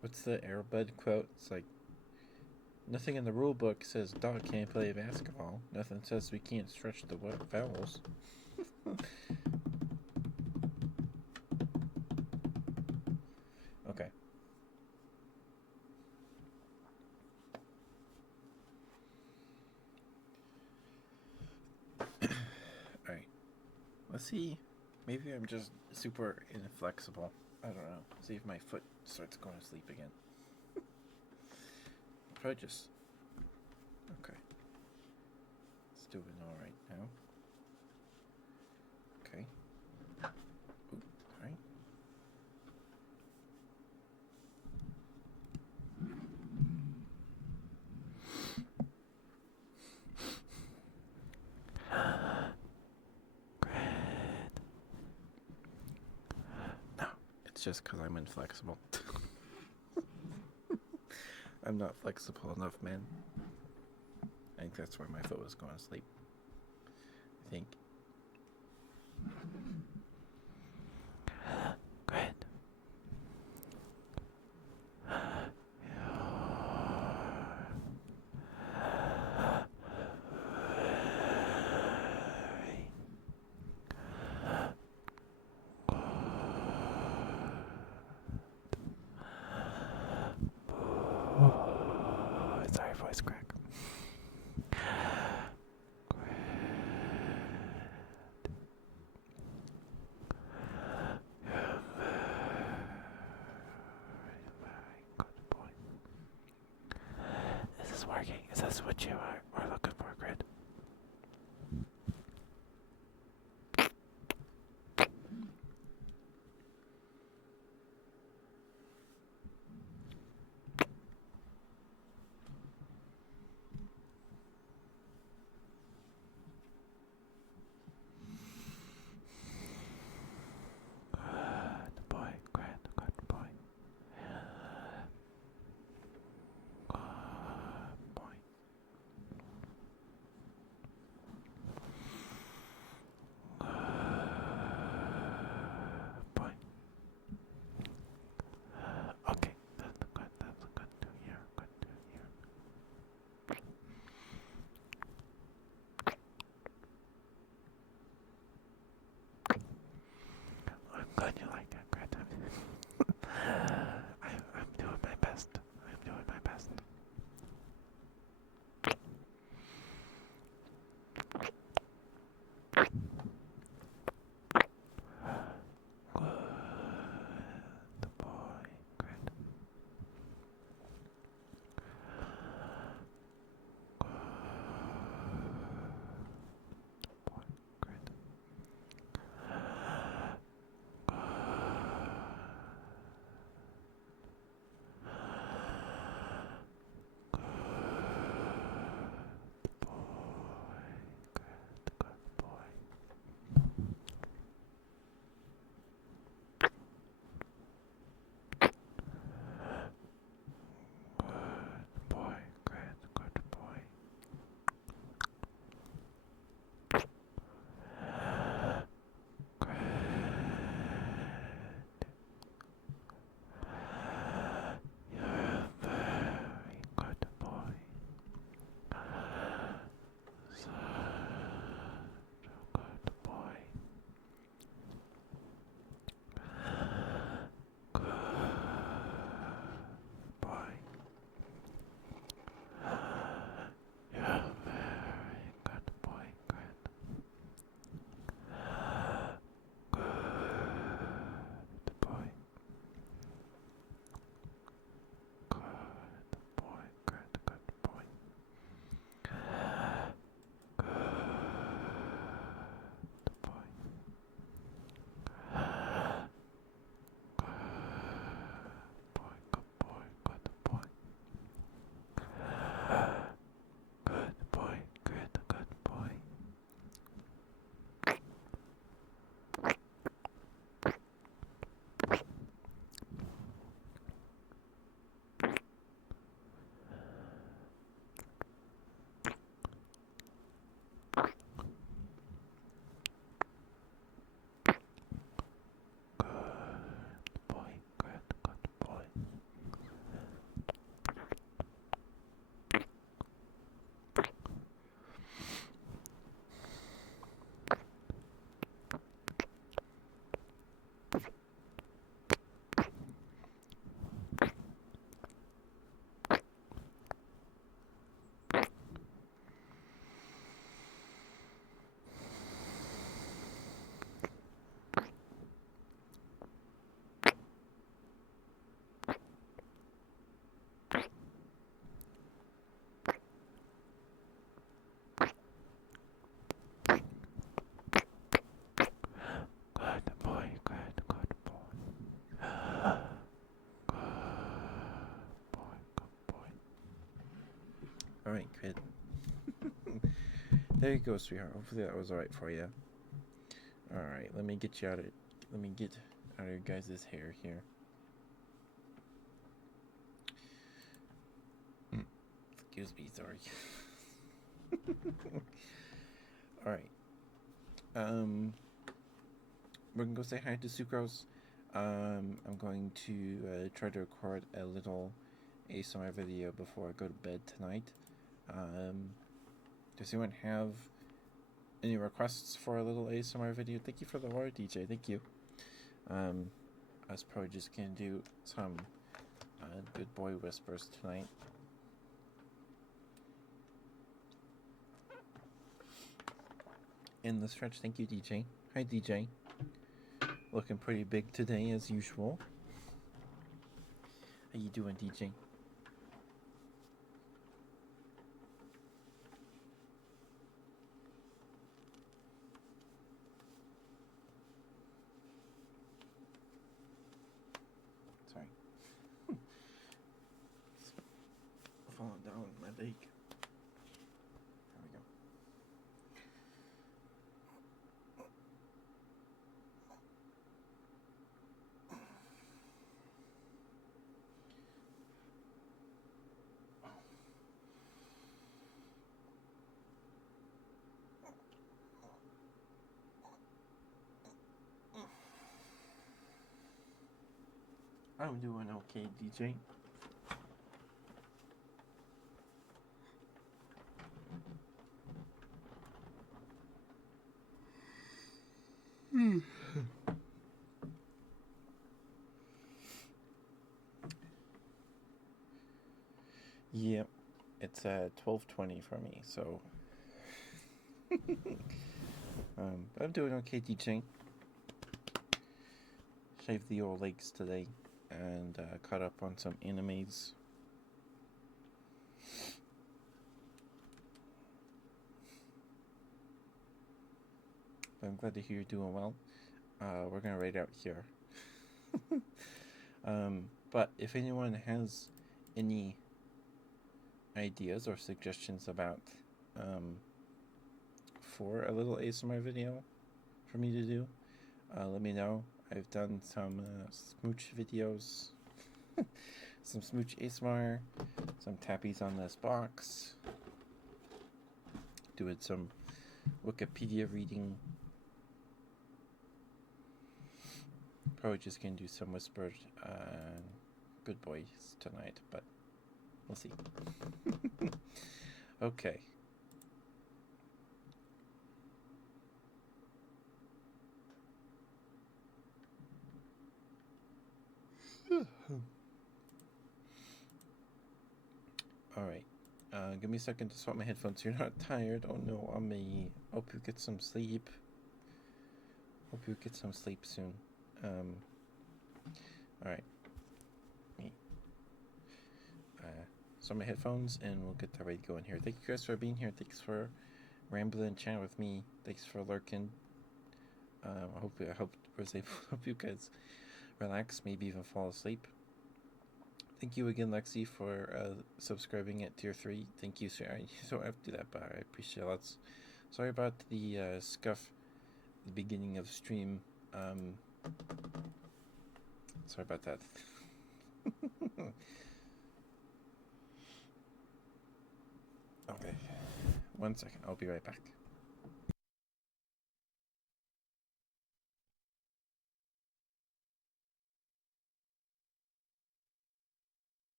What's the Airbud quote? It's like, nothing in the rule book says dog can't play basketball. Nothing says we can't stretch the vowels. Okay. Alright. Let's see. Maybe I'm just super inflexible. I don't know. See if my foot starts going to sleep again. Probably just. Okay. It's doing alright now. Okay. Ooh, alright. No, it's just because I'm inflexible. I'm not flexible enough, man. I think that's why my foot was going to sleep. I think. Great. Sorry, voice crack. Is this working? Is this what you are looking for, Grid? Good boy, Grid. Good boy. Good boy. Alright, kid. There you go, sweetheart. Hopefully that was alright for you. Alright, let me get out of your guys' hair here. Excuse me, sorry. Alright. We're gonna go say hi to Sucrose. I'm going to try to record a little ASMR video before I go to bed tonight. Does anyone have any requests for a little ASMR video? Thank you for the word, DJ. Thank you. I was probably just gonna do some good boy whispers tonight. In the stretch, thank you, DJ. Hi, DJ. Looking pretty big today, as usual. How you doing, DJ? Sorry. Falling down my leg. There we go. I'm doing okay, DJ. Yep, it's 12:20 for me, so I'm doing okay, DJ. Shaved the old legs today and caught up on some animes. I'm glad to hear you're doing well. We're gonna rate out here. But if anyone has any ideas or suggestions about for a little ASMR video for me to do, let me know. I've done some smooch videos, some smooch ASMR, some tappies on this box, doing some Wikipedia reading. Probably just gonna do some whispered good boys tonight, but we'll see. Okay. Alright. Give me a second to swap my headphones. You're not tired. Oh no, on me. Hope you get some sleep. Hope you get some sleep soon. Alright. Me. Swap my headphones and we'll get that ready to go in here. Thank you guys for being here. Thanks for rambling and chatting with me. Thanks for lurking. I hope you guys relax, maybe even fall asleep. Thank you again, Lexi, for subscribing at tier 3. Thank you, sir. You don't have to do that, but I appreciate it lots. Sorry about the scuff at the beginning of the stream. Sorry about that. Okay. 1 second. I'll be right back.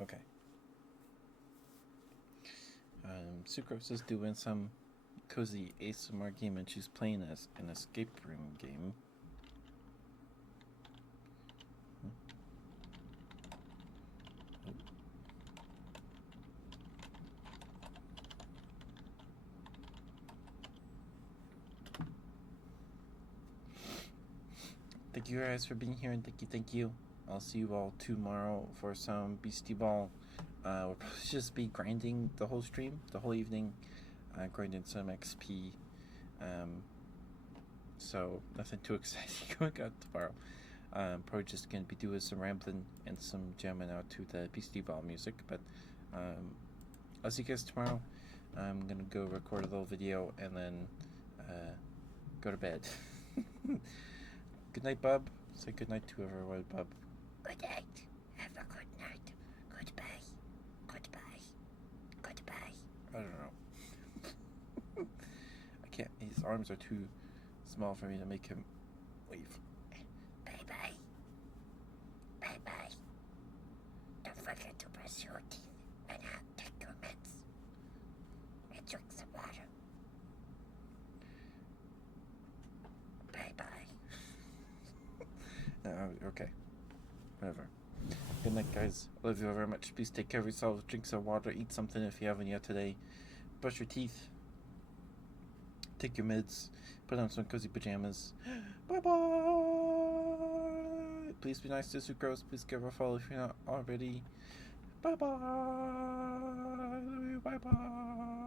Okay. Sucrose is doing some cozy ASMR game and she's playing an escape room game. Thank you guys for being here and thank you. I'll see you all tomorrow for some Beastie Ball. We'll probably just be grinding the whole stream, the whole evening, grinding some XP. So nothing too exciting going on tomorrow. Probably just gonna be doing some rambling and some jamming out to the Beastie Ball music. But I'll see you guys tomorrow. I'm gonna go record a little video and then go to bed. Good night, Bub. Say good night to everyone, Bub. Good night. Have a good night. Goodbye. Goodbye. Goodbye. I don't know. I can't. His arms are too small for me to make him leave. Bye-bye. Bye-bye. Don't forget to brush your teeth and take your meds. And drink some water. Bye-bye. Okay. Whatever. Good night, guys. Love you very much. Please take care of yourselves. Drink some water. Eat something if you haven't yet today. Brush your teeth. Take your meds. Put on some cozy pajamas. Bye-bye. Please be nice to Sucrose. Please give her a follow if you're not already. Bye-bye. Love you. Bye-bye.